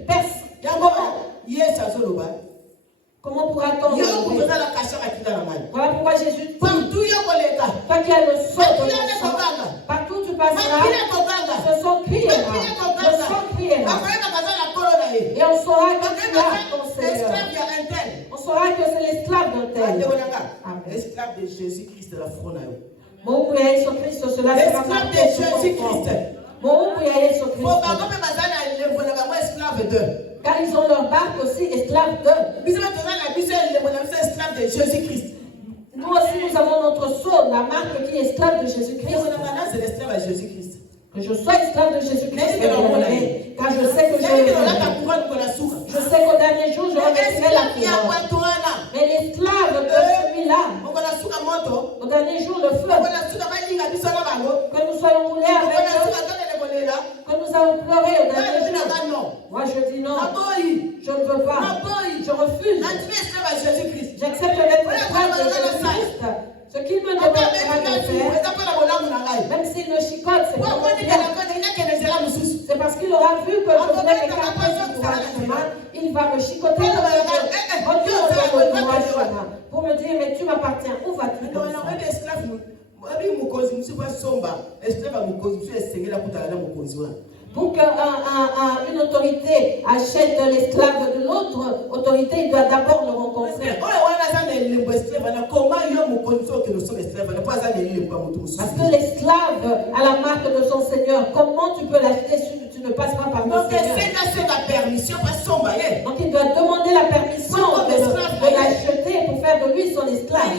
Comment pourra-t-on l'enlever? Voilà pourquoi Jésus dit, toi qui as le sceau de mon sang, partout tu passeras, ce sang criera. Le sang criera. Et on saura que tu as ton Seigneur. On saura que c'est l'esclave d'un tel. Esclave de Jésus-Christ de la frône. Mon Père Jésus Christ, cela sera marqué sur mon front. Mon Père Jésus Christ. Car ils ont leur barque aussi esclaves d'eux. Esclave de Jésus-Christ. Nous aussi, nous avons notre sceau, la marque qui est esclave de Jésus-Christ. C'est l'esclave à Jésus-Christ. Que je sois esclave de Jésus-Christ, car je sais que je sais qu'au dernier jour, je revêtirai la couronne. Mais l'esclave de celui-là, au dernier jour, le feu, que nous soyons roulés avec eux, que nous allons pleurer au dernier jour. Moi, je dis non, je ne veux pas, je refuse. J'accepte d'être esclave de Jésus-Christ. Ce qu'il me demandera de faire, même s'il me chicote, c'est parce qu'il aura vu que je voulais m'écarter du droit chemin. Il va me chicoter pour me dire, mais tu m'appartiens, où vas-tu? Pour qu'une autorité achète l'esclave de l'autre autorité, il doit d'abord le rencontrer. Parce que l'esclave a la marque de son Seigneur. Comment tu peux l'acheter si tu ne passes pas par ton Seigneur? Donc il doit demander la permission de l'acheter pour faire de lui son esclave.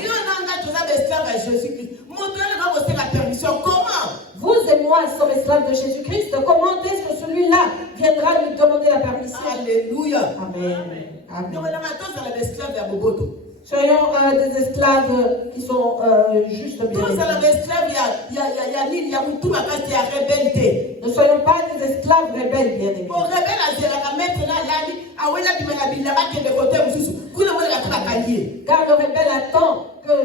Vous et moi sommes esclaves de Jésus-Christ. Comment est-ce que celui-là viendra lui demander la permission? Alléluia. Amen. Amen. Soyons des esclaves qui sont juste bien. Ne soyons pas des esclaves rebelles bien aimés. Car le rebelle attend que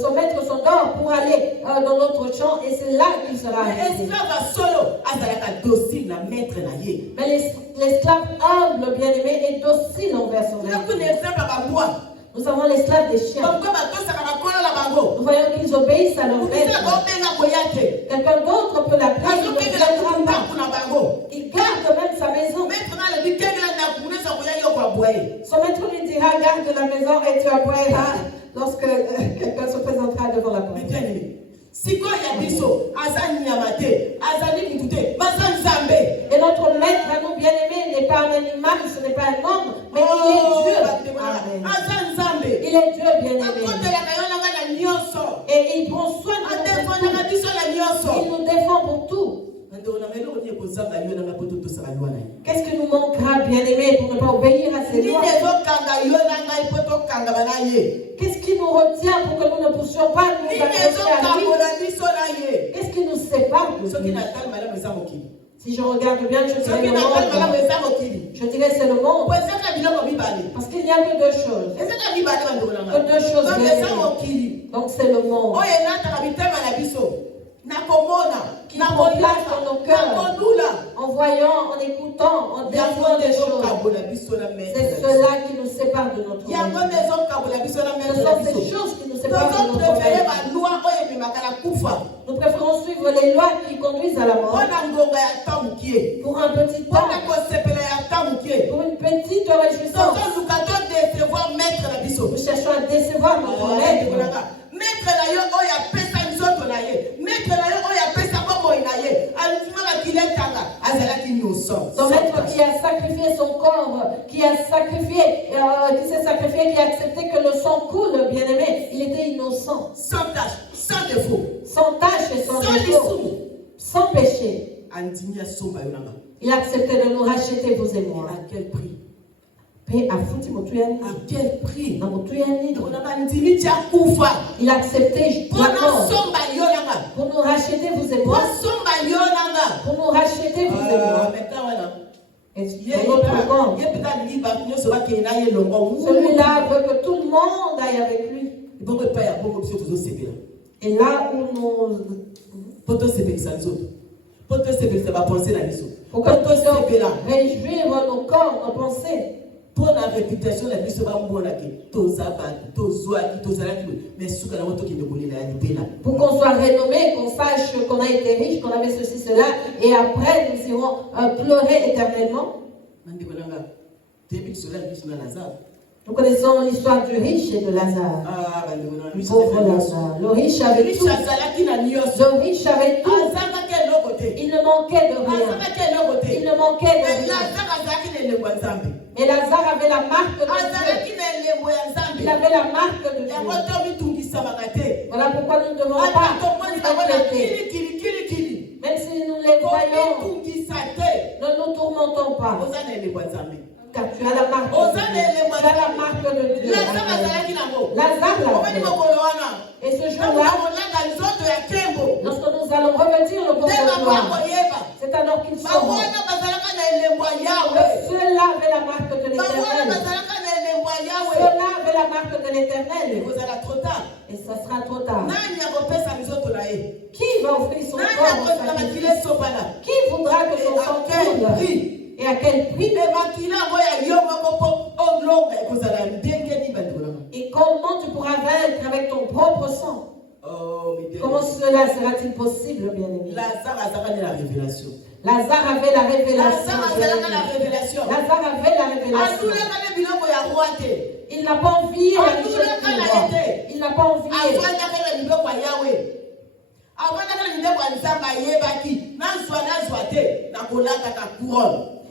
son maître s'endort pour aller dans notre champ et c'est là qu'il sera arrêté. Mais l'esclave humble, bien aimé, est docile envers son maître. Nous avons l'esclave des chiens. Nous voyons qu'ils obéissent à leur maître. Quelqu'un d'autre peut l'appeler, il ne viendra pas. Il garde même sa maison. Son maître lui dira, garde la maison et tu aboyeras lorsque quelqu'un se présentera devant la porte. Et notre maître à nous bien-aimés n'est pas un animal, ce n'est pas un homme, mais il est Dieu. Amen. Il est Dieu bien-aimé. Et il prend soin de nous. Il nous défend pour tout. Qu'est-ce qui nous manquera, bien-aimés, pour ne pas obéir à ses lois? Qu'est-ce qui nous retient pour que nous ne puissions pas nous accrocher à lui? Qu'est-ce qui nous sépare de lui? Si je regarde bien, je dirais le monde. Je dirais c'est le monde. Parce qu'il n'y a que deux choses. Que deux choses. Donc c'est le monde. Qui prend place dans nos cœurs, en voyant, en écoutant, en découvrant des choses. C'est cela qui nous sépare de notre monde. Ce sont ces choses qui nous séparent de notre monde. Nous préférons suivre les lois qui conduisent à la mort pour un petit temps, pour une petite réjouissance. Nous cherchons à décevoir notre maître. Son maître qui a sacrifié son corps, qui s'est sacrifié, qui a accepté que le sang coule, bien aimé, il était innocent. Sans tache, sans défaut. Sans tache et sans défaut. Sans péché. Il a accepté de nous racheter, vous et moi. À quel prix? À quel prix? Il a accepté pour nous racheter, vous et moi. Pour nous racheter, vous et moi. Celui-là veut que tout le monde aille avec lui. Et là où nous... Pour que nous réjouir nos corps, nos pensées. Pour la réputation, la vie sera bonne. Pour qu'on soit renommé, qu'on sache qu'on a été riche, qu'on avait ceci, cela, et après nous irons pleurer éternellement. Nous connaissons l'histoire du riche et de Lazare. Le pauvre Lazare. Le riche avait tout. Le riche avait tout. Il ne manquait de rien. Il ne manquait de rien. Et Lazare avait la marque de Dieu. Il avait la marque de Dieu. Voilà pourquoi nous ne devons pas nous inquiéter. Même si nous les voyons, ne nous tourmentons pas. Car tu as la marque de Dieu. Tu as la marque de Dieu. Lazare l'a fait. Et ce jour-là, lorsque nous allons revêtir le corps de gloire, c'est alors qu'ils sauront que ceux-là avaient la marque de l'Éternel. Ceux-là avaient la marque de l'Éternel. Et ça sera trop tard. Qui va offrir son corps en sacrifice? Qui voudra que son sang coule? Et à quel prix? Et comment tu pourras vaincre avec ton propre sang? Comment cela sera-t-il possible, bien-aimé? Lazare avait la révélation. Lazare avait la révélation. Lazare avait la révélation. Il n'a pas envie la richesse du roi. Il n'a pas envie.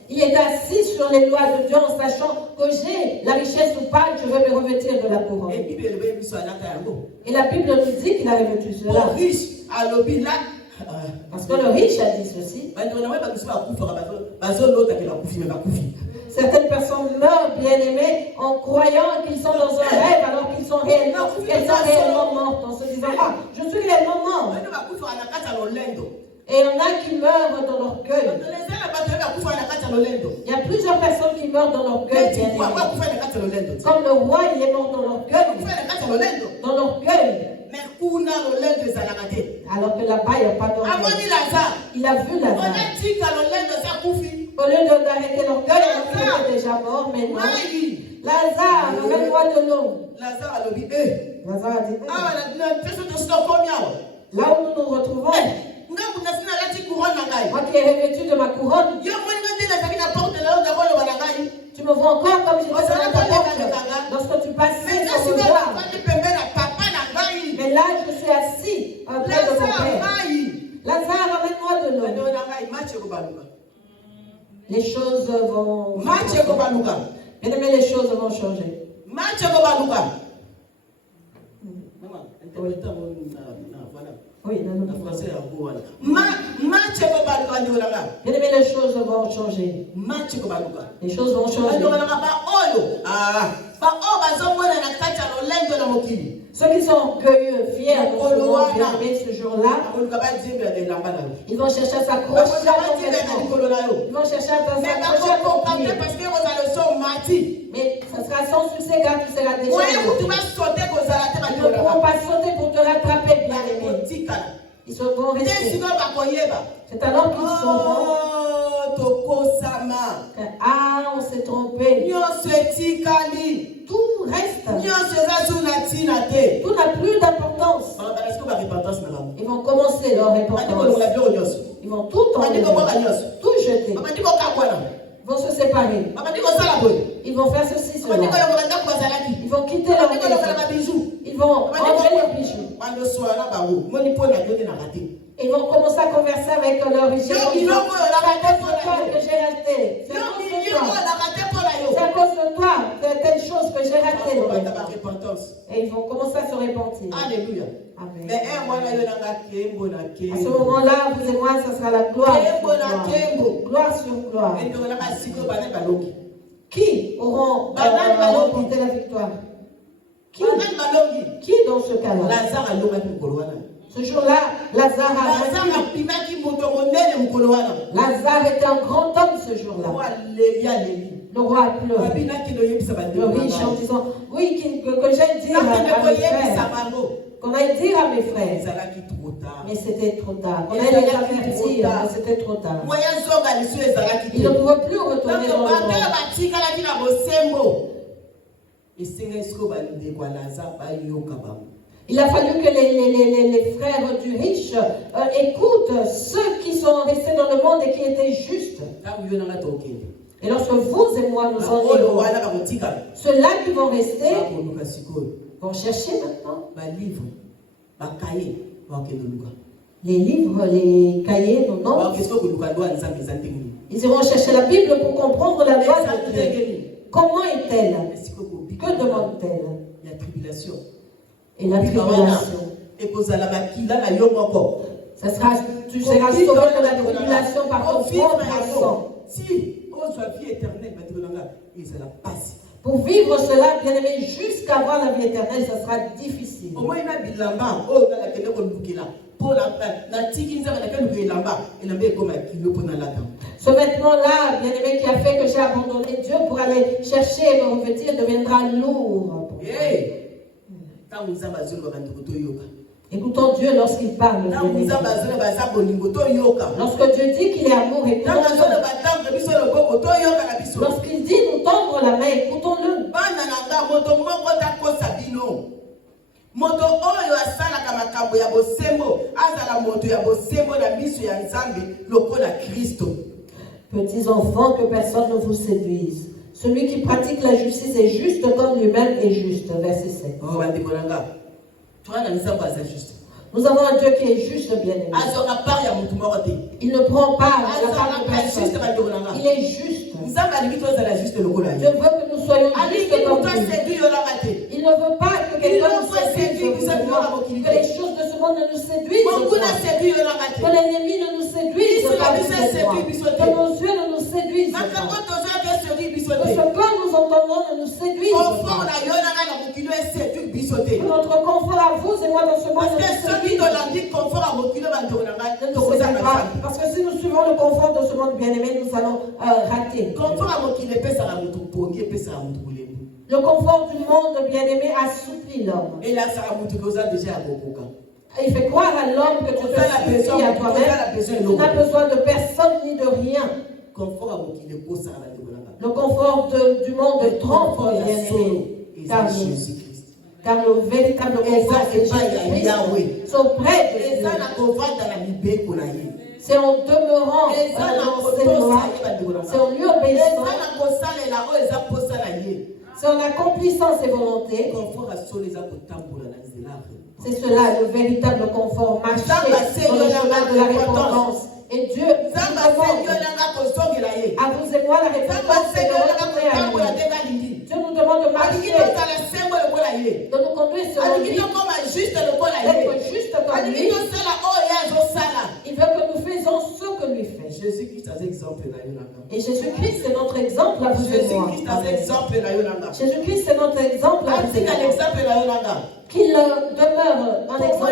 Il est assis sur les lois de Dieu en sachant que j'ai la richesse ou pas, je veux me revêtir de la couronne. Et la Bible nous dit qu'il a revêtu cela. Parce que le riche a dit ceci. Certaines personnes meurent, bien-aimés, en croyant qu'ils sont dans un rêve alors qu'ils sont réellement mortes, en se disant « Ah, je suis réellement mort ». Et il y en a qui meurent dans l'orgueil. Il y a plusieurs personnes qui meurent dans l'orgueil, bien-aimés. Comme le roi, il est mort dans l'orgueil. Dans l'orgueil. Alors que là-bas, il n'y a pas d'orgueil. Il a vu Lazare. Au lieu d'arrêter l'orgueil, alors qu'il était déjà mort, mais non. Lazare, ramène-moi de l'eau. Lazare a dit, là où nous nous retrouvons, moi qui ai revêtu de ma couronne, tu me vois encore comme j'étais dans ta porte. Lorsque tu passais sur le voir. Mais là, je suis assis près de mon père. Lazare, ramène-moi de l'eau. Les choses vont changer. Bien aimé, les choses vont changer. Oui, non. Bien aimé, les choses vont changer. Les choses vont changer. Ceux qui sont orgueilleux, fiers de ce monde, bien-aimés, ce jour-là, ils vont chercher à s'accrocher à ton vêtement. Ils vont chercher à s'accrocher à ton pied. Mais ça sera sans succès car tu seras déjà mort. Ils ne pourront pas sauter pour te rattraper, bien-aimé. Ils se vont rester. C'est alors qu'ils sauront. Ah, on s'est trompé. Tout reste. Tout n'a plus d'importance. Ils vont commencer leur repentance. Ils vont tout enlever, tout jeter. Ils vont se séparer. Ils vont faire ceci, cela. Ils vont quitter leur maison. Ils vont enlever leurs bijoux. Ils vont commencer à converser avec leur richesse. C'est à cause de toi que j'ai raté. C'est à cause de toi que telle chose que j'ai raté. Et ils vont commencer à se repentir. Alléluia. Amen. À ce moment-là, vous et moi, ça sera la gloire sur gloire. Qui auront remporté la victoire? Qui dans ce cas-là? Ce jour-là, Lazare a vaincu. Lazare était un grand homme ce jour-là. Le roi a pleuré. Le riche en disant, oui, que j'aille dire à mes frères. Qu'on aille dire à mes frères. Mais c'était trop tard. Qu'on aille les avertir, mais c'était trop tard. Il ne pouvait plus retourner dans le monde. Il a fallu que les frères du riche écoutent ceux qui sont restés dans le monde et qui étaient justes. Et lorsque vous et moi nous en irons, ceux-là qui vont rester vont chercher maintenant les livres, les cahiers, nos noms. Ils iront chercher la Bible pour comprendre la loi de Dieu. Comment est-elle? Que demande-t-elle? La tribulation. Et la tribulation. Tu seras sauvé de la tribulation par ton propre sang. Pour vivre cela, bien aimé, jusqu'à avoir la vie éternelle, ça sera difficile. Ce vêtement-là, bien aimé, qui a fait que j'ai abandonné Dieu pour aller chercher et me revêtir, deviendra lourd. Écoutons Dieu lorsqu'il parle. Lorsque Dieu dit qu'il est amour, écoutons-le. Lorsqu'il dit nous tendre la main, écoutons-le. Petits enfants, que personne ne vous séduise. Celui qui pratique la justice est juste comme lui-même est juste. Verset 7. Nous avons un Dieu qui est juste, bien aimé. Il ne prend pas la part de personne. Il est juste. Dieu veut que nous soyons justes comme lui. Il ne veut pas que quelqu'un nous séduise, que les choses de ce monde ne nous séduisent pas, que l'ennemi ne nous séduise pas, que nos yeux ne nous séduisent pas, que ce que nous entendons ne nous séduise pas. Notre confort à vous et moi dans ce monde ne nous séduise pas. Parce que si nous suivons le confort de ce monde bien-aimé, nous allons rater. Le confort du monde bien-aimé assouplit l'homme. Il fait croire à l'homme que tu te suffis à toi-même. Tu n'as besoin de personne ni de rien. Le confort du monde trompe, bien-aimé. Car le véritable confort c'est Jésus-Christ. C'est auprès de Dieu. C'est en demeurant dans ses lois. C'est en lui obéissant. C'est en accomplissant ses volontés. C'est cela le véritable confort. Marcher sur le chemin de la repentance. Et Dieu nous demande à vous et moi la repentance et de retourner à lui. Dieu nous demande de marcher, de nous conduire selon lui, d'être juste comme lui. Il veut que nous faisons ce que lui fait. Et Jésus-Christ c'est notre exemple à vous et moi. Jésus-Christ c'est notre exemple à vous et moi. Qu'il demeure un exemple.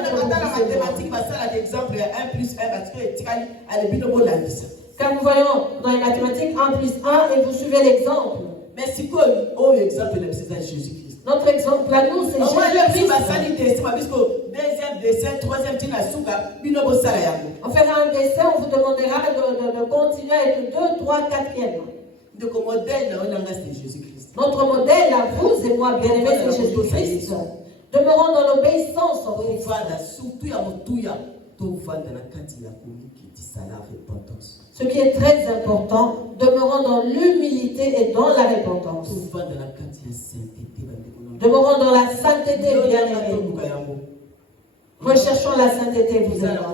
Car nous voyons dans les mathématiques 1 plus 1 et vous suivez l'exemple. Mais c'est quoi l'exemple de Jésus-Christ? Notre exemple à nous, c'est Jésus-Christ. On fera un dessin, on vous demandera de continuer avec le 2, 3, 4e. Notre modèle à vous et moi, bien-aimés, c'est Jésus-Christ. Demeurons dans l'obéissance en Christ. Ce qui est très important, demeurons dans l'humilité et dans la repentance. Demeurons dans la sainteté, bien-aimés. Recherchons la sainteté, vous et moi.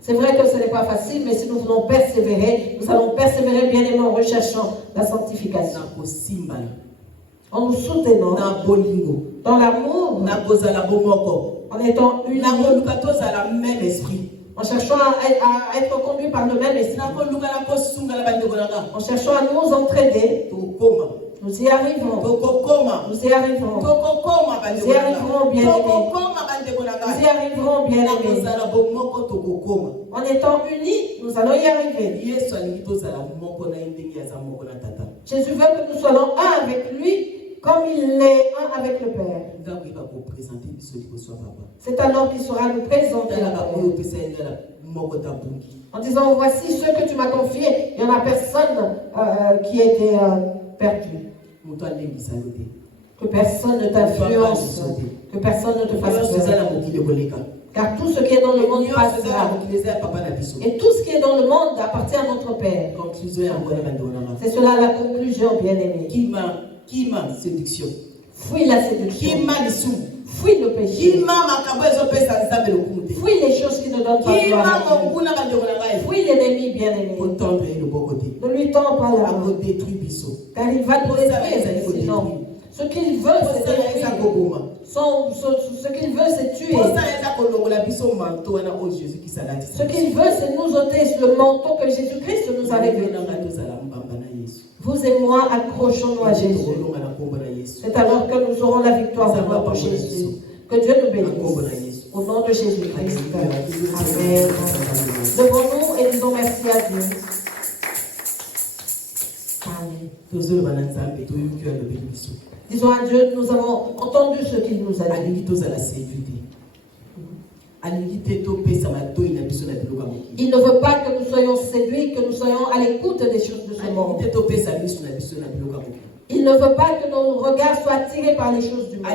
C'est vrai que ce n'est pas facile, mais si nous voulons persévérer, nous allons persévérer, bien-aimés, en recherchant la sanctification. En nous soutenant dans l'amour, en étant unis, en cherchant à être conduits par le même esprit, en cherchant à nous entraider, nous y arriverons. Nous y arriverons. Nous y arriverons, bien-aimés. Nous y arriverons, bien-aimés. En étant unis, nous allons y arriver. Jésus veut que nous soyons un avec lui, comme il est un avec le Père. C'est alors qu'il sera nous présenter en disant, voici ceux que tu m'as confiés. Il n'y en a personne qui était perdu. Que personne ne t'influence, que personne ne te fasse peur. Car tout ce qui est dans le monde passera. Et tout ce qui est dans le monde appartient à notre Père. C'est cela la conclusion, bien-aimé. Qui m'a séduction. Fuis la séduction. Qui m'a les fuis le péché. Qui m'a fuis les choses qui ne donnent pas gloire. Fuis l'ennemi, bien-aimé. Ne lui tends pas la main. Car il va te détruire. Sinon, ce qu'il veut, c'est détruire. Ce qu'il veut, c'est tuer. Ce qu'il veut, c'est nous ôter le manteau que Jésus-Christ nous avait donné. Vous et moi, accrochons-nous à Jésus. C'est alors que nous aurons la victoire au nom de Jésus. Que Dieu nous bénisse. Au nom de Jésus-Christ. Amen. Levons-nous et disons merci à Dieu. Amen. Disons à Dieu, nous avons entendu ce qu'il nous a dit. Il ne veut pas que nous soyons séduits, que nous soyons à l'écoute des choses de ce monde. Il ne veut pas que nos regards soient attirés par les choses du monde.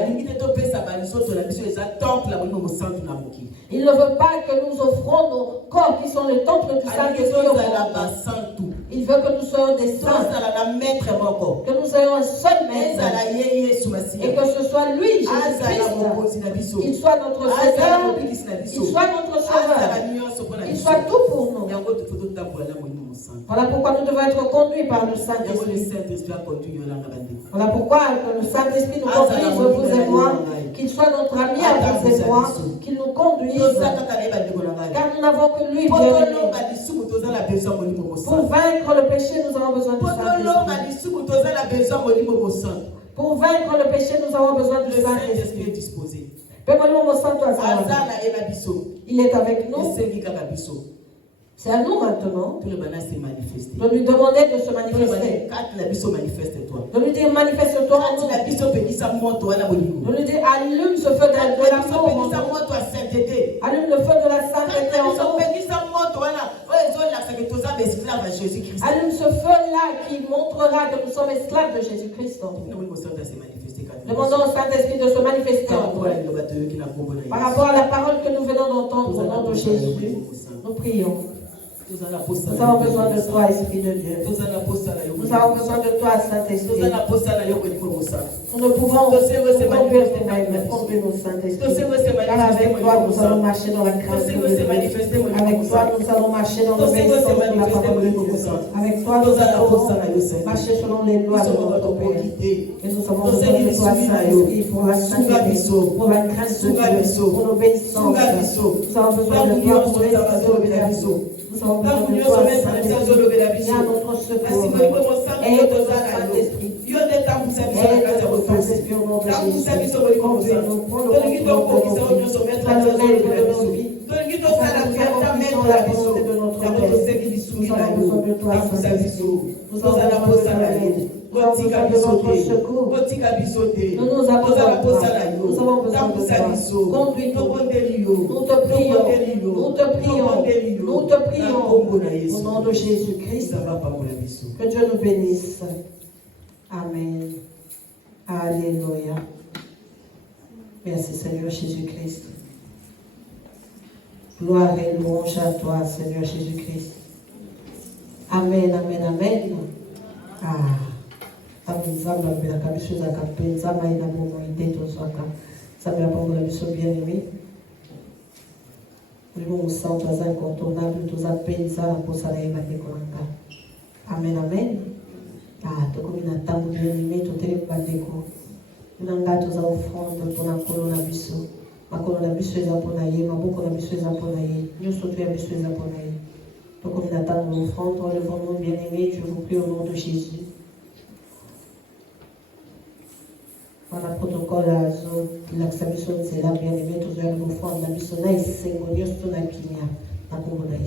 Il ne veut pas que nous offrons nos corps qui sont le temple du Saint-Esprit. Il veut que nous soyons des saints, que nous soyons un seul maître, et que ce soit lui, Jésus-Christ. Il soit notre Seigneur, il soit notre Sauveur, il soit tout pour nous. Voilà pourquoi nous devons être conduits par le Saint-Esprit. Voilà pourquoi le Saint-Esprit nous conduise, vous et moi, qu'il soit notre ami à vous et moi, qu'il nous conduise, car nous n'avons que lui, bien-aimé. Pour vaincre le péché, nous avons besoin du Saint-Esprit. Pour vaincre le péché, nous avons besoin du Saint-Esprit. Il est avec nous. C'est à nous maintenant de lui demander de se manifester. De lui dire manifeste-toi en nous. De lui dire allume ce feu de l'amour. Allume le feu de la sainteté en nous. Allume ce feu-là qui montrera que nous sommes esclaves de Jésus-Christ. Demandons au Saint-Esprit de se manifester en nous. Par rapport à la parole que nous venons d'entendre au nom de Jésus, nous prions. Nous avons besoin de toi, Esprit de Dieu. Nous avons besoin de toi, Saint-Esprit. Nous ne pouvons conduire nous-mêmes, conduire nos Saint-Esprit. Car avec toi, nous allons marcher dans la grâce de Dieu. Avec toi, nous allons marcher dans l'obéissance de la parole de Dieu. Avec toi, nous allons marcher selon les lois de notre Père. Et nous avons besoin de toi, Saint-Esprit, pour la sainteté, pour la grâce de Dieu, pour l'obéissance. Nous avons besoin de toi pour l'esprit. Nous avons besoin de toi, Saint-Esprit. Viens à notre secours. Aide-nous, Saint-Esprit. Aide-nous, Saint-Esprit, au nom de Jésus. Conduis-nous pour le contrôle de nos vies. Sois le maître de nos vies. Accomplissons la volonté de notre Père. Nous avons besoin de toi, Saint-Esprit. Nous avons besoin de l'aide. Nous avons besoin de notre secours. Nous nous abandonnons. Nous avons besoin de toi. Conduis-nous. Nous te prions. Nous te prions. Nous te prions. Au nom de Jésus-Christ. Que Dieu nous bénisse. Amen. Alléluia. Merci Seigneur Jésus-Christ. Gloire et louange à toi, Seigneur Jésus-Christ. Amen, amen, amen. Nzambe apelaka biso ezalaka mpe nzambe aye na bomoi nde tozwaka nzambe apambola biso bien-aimé molimo mosantu aza incontournable toza mpenza na mposa na ye bandeko na nga amen amen tokomi na ntango bien-aimé totelemi bandeko mpona nga toza offrande mpona nkolo na biso makolo na biso eza mpona ye maboko na biso eza mpona ye nyonso to ya biso eza mpona ye tokomi na ntango na offrande relevons-nous bien-aimé je vous prie au nom de Jésus. Dans le protocole, l'accession de cela, bien aimé, tous les enfants, la mission là, c'est un Dieu, c'est un kinia, la communauté.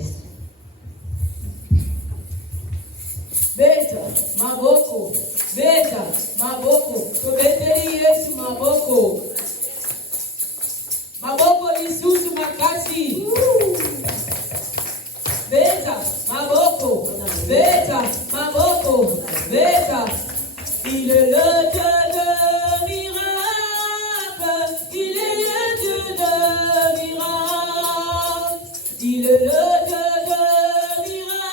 Beta, maboko, tobeteli Yesu maboko. Maboko lisusu makasi. Beta, maboko, beta. Il est le Dieu de miracle, il est le Dieu de miracle. est le Dieu de miracles,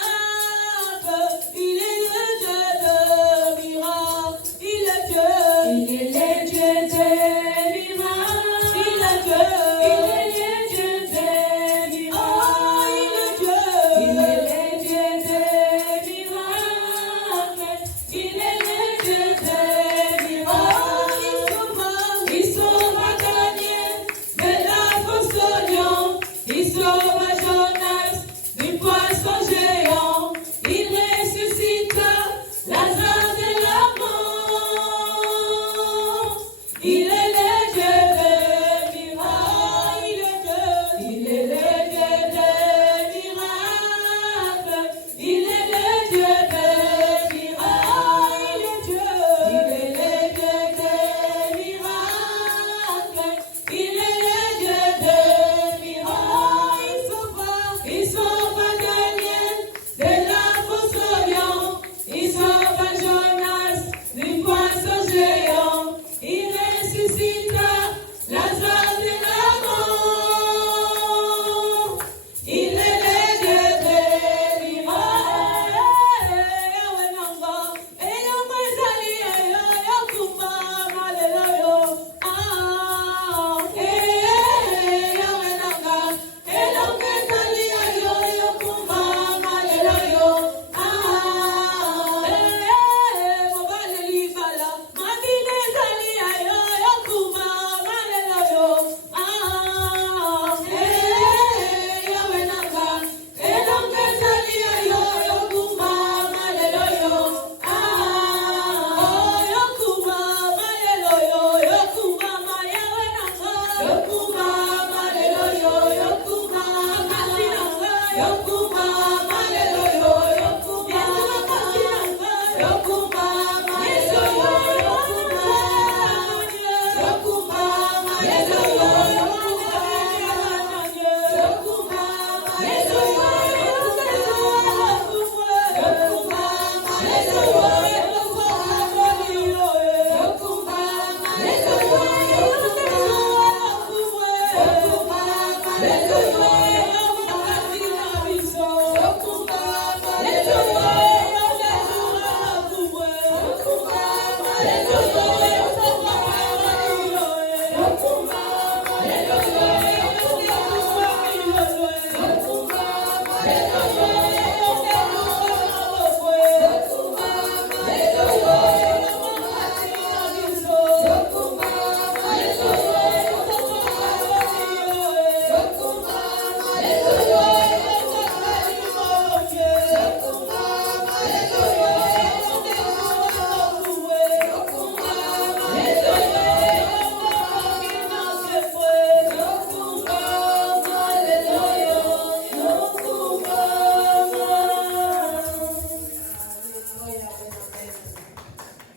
il est le Dieu de miracles, il est Dieu, il est le Dieu de miracles, il est Dieu, il est le Dieu de miracles, oh, il est Dieu, il est le Dieu de miracles, il est le Dieu de miracles, oh, il sauve Daniel de la fosse au lion, il sauve Jonas du poisson géant, il ressuscita Lazare de la mort. Il est le Dieu de miracles, il est le Dieu de miracles, il est le Dieu de miracles, il est le Dieu de miracles, il est le Dieu de miracles, il sauva Daniel de la fosse au lion, il sauva Jonas du poisson géant, il ressuscita Lazare de la mort. Il est le Dieu de miracles.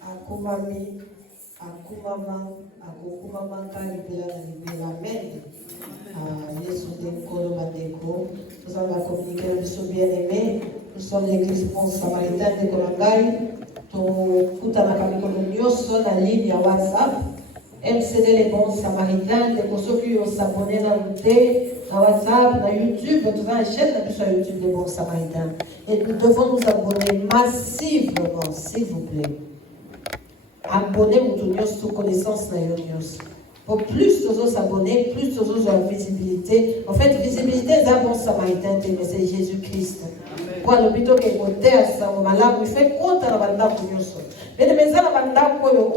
Akumami, akumama, akumama kalibela na libela amen. Yesu Dekolo Badeko, nous allons communiquer le biso bien-aimé. Nous sommes l'église Bon Samaritain de Kolangai. Tokutana mikolo nyonso na ligne ya WhatsApp. MCD les Bons Samaritains, de kosoki s'abonner na lute na WhatsApp, na YouTube, nous avons une chaîne sur YouTube des Bons Samaritains. Et nous devons nous abonner massivement, s'il vous plaît. Abonnez-vous sous connaissance na yonios. Pour plus de nous s'abonner, plus de nous avoir visibilité. En fait, visibilité des Bons Samaritains, c'est Jésus-Christ. Pour l'hôpital qui est côté à ça, on malade, il fait compte à la bande pour nous. Mais les maisons à la bande pour nous,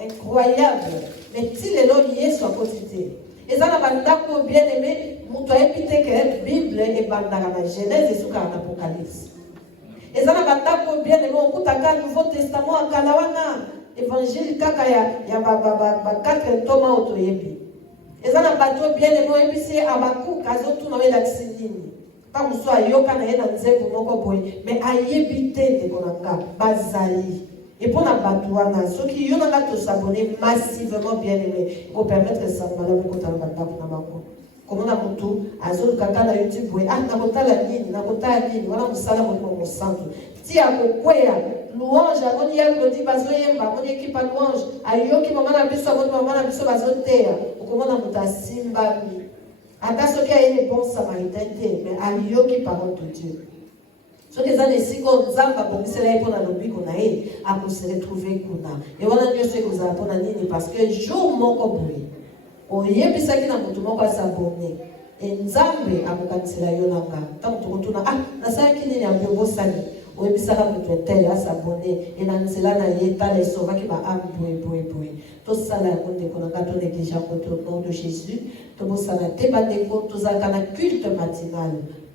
incroyable. Mais si les lois liées sont quotidiennes. Et ça, la bande bien aimé, nous avons évité que la Bible et la Genèse et sous l'Apocalypse. Et ça, la bande bien aimé, on coûte à le Nouveau Testament à Kalawana. Évangile kaka ya 4 tomes autoyebi. Et ça, la bande bien aimé, et puis c'est Abakou, Kazotou, on a la Xinini. Pas que soit yoka na yena nzembo moko boye mais ayebite de konanga bazali et pour la batouana ceux qui yona nga to s'abonner massivement bien aimé pour permettre que ça malade ko tala banda na bango comme na mutu azol kaka na YouTube boye na kotala nini wana musala mo santo ti akokwea louange amoni ya lodi bazoyemba amoni ekipa louange ayoki mama na biso amoni mama na biso bazoteya okomona mutu asimbami Ata ce qui a été bon samaritain, mais à l'io qui parole de Dieu. Ce que ça décide qu'on zamba pour que cela pour la lobby qu'on a à se retrouver qu'on a. Et voilà Dieu ce que vous apprenez parce que jour mon compris. On y est puis ça qui n'a pas tout le monde va s'abonner. Et nzambe amukanisela yonanga. Tant que tu retournes na ça qui n'est un peu beau sali. On est ça pour toi tel à s'abonner et na nzela na yeta les sauva qui va boue. Tout ça là on est qu'on a gâteau négligeant au nom de Jésus. Tout ça là te bandeko tout ça kana culte matinal.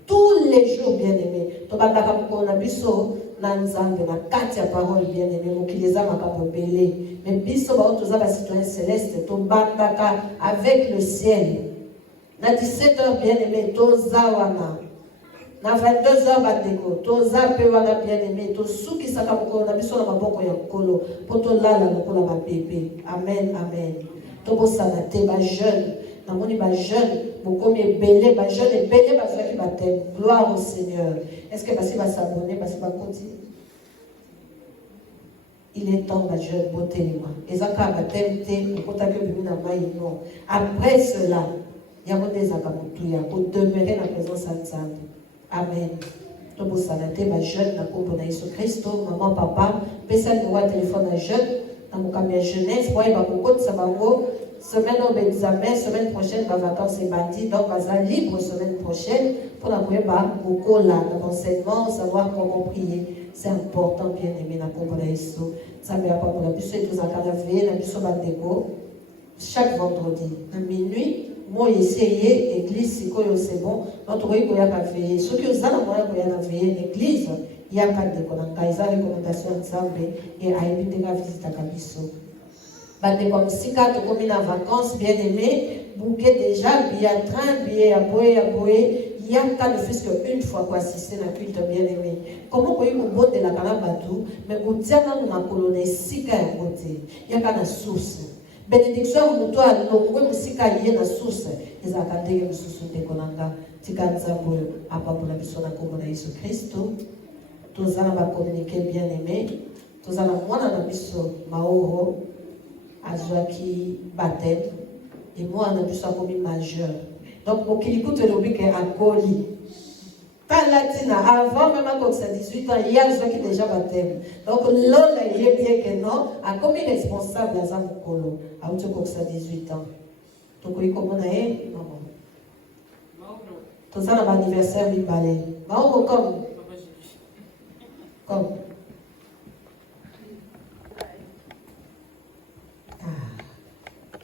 Tous les jours, bien-aimés, tu vas voir na biso na nzambe na kati ya parole bien-aimé mokileza makambo belé mais biso ba tous ba citoyen céleste to bandaka avec le ciel na 17h bien-aimé to zawana na 22h bandeko to zape wana bien-aimé to suki saka moko na biso na maboko ya kolo poto lala lokola ba bébé amen to bosana te ba jeune na moni ba jeune beaucoup mieux belé ba jeune et belé ba ceux qui baptême gloire au Seigneur. Est-ce que parce qu'il va s'abonner parce qu'il va continuer? Il est temps ba jeune beauté moi et ça ka baptême te ko ta que bimina mai non après cela il y a des akamutuya pour demeurer dans la présence de Dieu. Amen. To bosana te ba jeune na ko na Jésus Christ maman papa pesa ni wa téléphone à jeune na mukambia jeunesse moi ba ko ça ba ngo semaine d'examen, semaine prochaine, ma vacances est bandit, donc on va libre semaine prochaine pour la beaucoup là, l'enseignement, savoir comment prier. C'est important, bien aimé, la comprendre ça me pas pour la puce et tout ça, quand on veille, la puce bandeko, chaque vendredi, à minuit, moi essayer, église, c'est bon, notre voyez qu'on y a pas veillé. Ce que vous avez qu'on y a veillé, l'église, il y a pas de recommandation ensemble et à éviter la visite à Kabiso. Bande comme si quand on est en vacances, bien aimé, bouquet déjà, bien train, bien à boyer, il y a tant de fils qu'une fois pour assister à la culte bien aimé. Comment vous pouvez vous de la canabatou, mais vous tiens dans ma colonne, si qu'à un côté, il y a qu'à la source. Bénédiction, vous toi, vous pouvez si qu'à y a la source, les attendez que vous de Konanga, Tikanza pour à part pour la personne à commander Jésus Christ, tous ça va communiquer bien aimé, tous ça va moi dans la mission, Maoro. Azwaki baptême et moi on a pu soit comme majeur donc pour qu'il écoute le bic à Coli pas latina avant même quand ça 18 ans il y a Azwaki déjà baptême donc l'homme il est bien que non a comme responsable à Zam Kolo à autre quand ça 18 ans donc il comment on est maman tout ça dans l'anniversaire du balai maman comme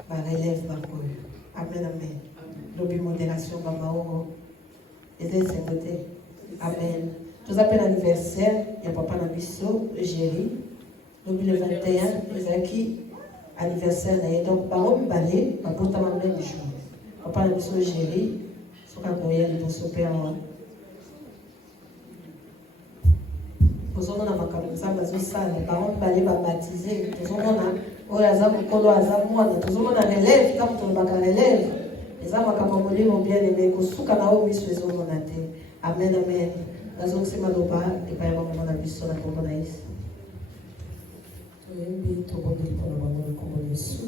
relève ma cour. Amen. L'objet modération, maman, et c'est côté. Amen. Tout appel anniversaire, il y a papa Nabiso, Géry. L'objet le 21, Ezaki, anniversaire, donc, par balai, ma porte à ma même jour. Papa Nabiso, Géry, son cacoyel pour son père. Posons-nous dans ma caméra, les parents balai, baptisé, posons-nous oh la zamu kolo azamu wana tuzomona relève kama tunabaka relève ezama kama molimo bien aimé kusuka na o miso ezomona te amen nazo kusema loba epaya mama na biso na kombo na Yesu toyembi tobondeli mpona bango na kombo na Yesu.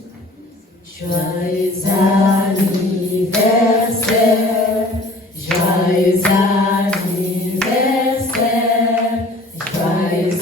Joyeux anniversaire, joyeux anniversaire, joyeux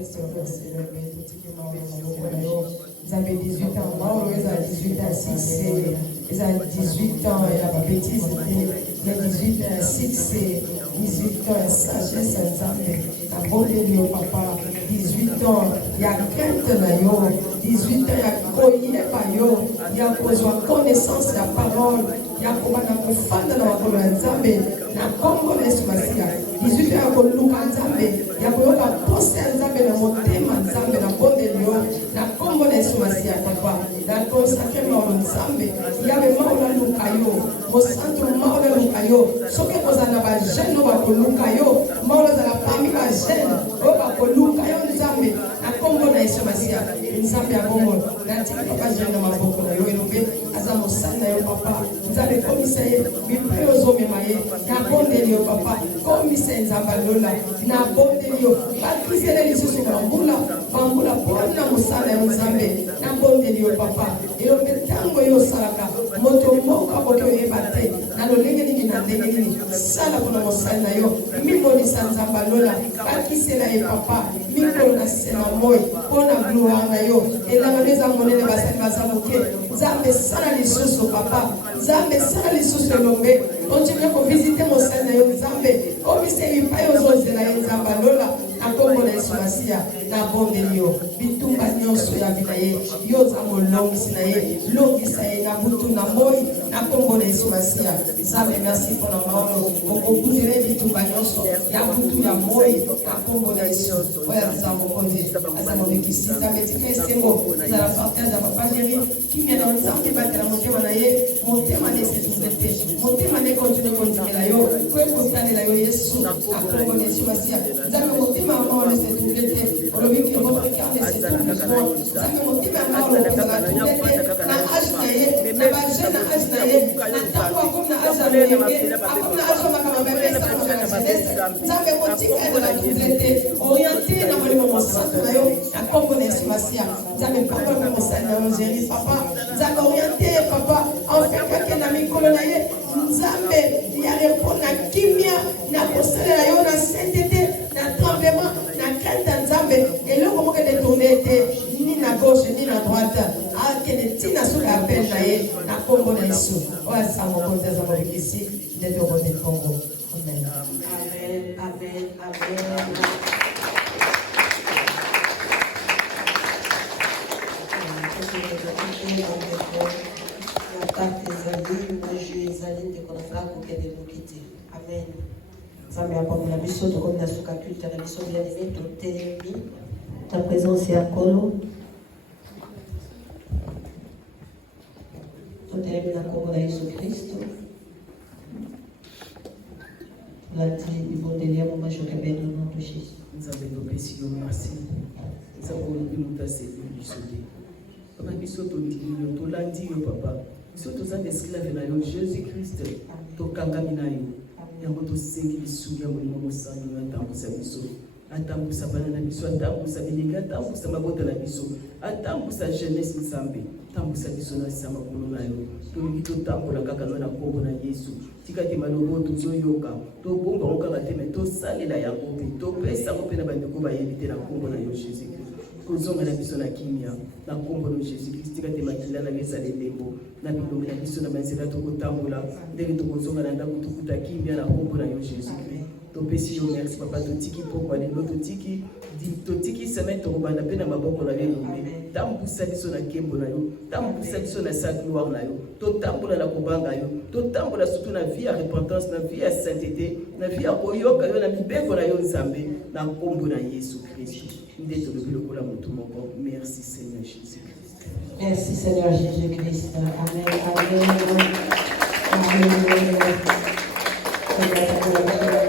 Ils avaient 18 ans. Moi, ils avaient 18 ans, 6, ils avaient 18 ans, et la bêtise, c'était 18 ans, 6, 18 ans, sagesse, la bonté de papa, 18 ans, il y a crainte, 18 ans, il y a connu, il y a besoin de connaissance de la parole, il y a besoin de na Congo na Yesu Masia 18 ya koluka Nzambe ya koyoka poste ya Nzambe na motema Nzambe na bondelio na Congo na Yesu Masia papa na consacre maolo Nzambe ya be maolo luka yo mosanto maolo luka yo soki kozana ba jeune no bakoluka yo maolo za la famille ba jeune o bakoluka yo Nzambe na Congo na Yesu Masia Nzambe ya bongo na tika papa jeune na maboko na yo elobe aza mosana yo papa Nzambe komisa ye bipeyo zo memaye na bondelio papa komisa Nzamba lola na bondelio bakisele lisusu bambula pona mosala yo Nzambe na bondelio papa elobe tango yo salaka moto moko boke oyeba te na lolenge nini na ndenge nini sala mpona mosala na yo mimonisa Nzamba lola bakisela ye papa mikolo na sena moi mpona gloire na yo elanga eza monene basali baza moke Nzambe sala lisusu papa Nzambe sala lisusu elombe continue kovisite mosala na yo Nzambe komisa epai ozozela ye Nzamba lola na Kongo na Yesu Masia na bondeli yo bitumba nyonso ya vida ye yo za molongisi na ye longisa ye na butu na moi na Kongo na Yesu Masia Nzambe merci mpona maolo okokutele bitumba nyonso ya butu ya moi na Kongo na Yesu oya Nzambe konde aza momekisi Nzambe tika esengo ezala partage ya papa Jéri kimia na Nzambe batela motema na ye motema na esetuvete motema na continue kondimela yo kwekotalela yo Yesu na Kongo na Yesu Masia Nzambe motema maolo esetuvete olobiki votre cœur ne s'étouffe Nzambe motema maolo esetuvete na age na ye na bajeune na age na ye na ntango akomi na age ya molenge akomi na age makambo mapesa na jeunesse Nzambe motika ezala tuvete orienté na molimo mosantu na yo na Kongo na Yesu Masia Nzambe papa mosali na yo Jéri papa Nzambe orienté papa enfekake na mikolo na ye Nzambe ya repona kimia na kosalela yo na sainteté na tremblement na crainte Nzambe eloko moko détourné te ni na gauche ni na droite akende ntina soki appel na ye na Kongo na Yesu oyo asango konzi aza molekisi nde tokote Kongo amen amen amen amen Amen. Nzambe apambola biso tokomi na suka culte na biso bien-aimé totelemi ta présence ya nkolo totelemi na kombo na Yesu Kristo tolati libondeli ya moma jokebeni au nom de Jésus. Nzambe topesi yo merci Nzambe olobi moto asepeli biso te papa biso tolingili yo tolandi yo papa biso toza na esclave na yo Jésus Christ tokangami na yo yango tosengi lisuki ya molimo mosantu atambusa biso atambusa bana na biso atambusa bilenge atambusa mabota na biso atambusa jeunesse Nzambe tambusa biso na nsima makolo na yo tolingi totambola kaka na kombo na Yesu tika te malobo tozoyoka tobomba ngo kaka te me tosalela yango mpe topesa ngo mpe na bandeko bayebi te na kombo na yo Jésus Christ kozonga na biso na kimia na kombo na Jésus Christ tika te makila na mesa lembo na bilongi na biso na manzela tokotambola ndenge tokozonga na ndako tokuta kimia na kombo na yo Jésus Christ topesi yo merci papa totiki pokwa lelo totiki semaine tokobanda mpe na maboko na yo elombe tambusa biso na nkembo na yo tambusa biso na sa gloire na yo totambola na kobanga yo totambola surtout na vie ya repentance na vie ya sainteté na vie ya koyoka yo na mibeko na yo Nzambe na kombo na Yesu Kristo nde tolobi lokola moto moko merci Seigneur Jésus Christ. Merci Seigneur Jésus Christ. Amen. Amen. Amen.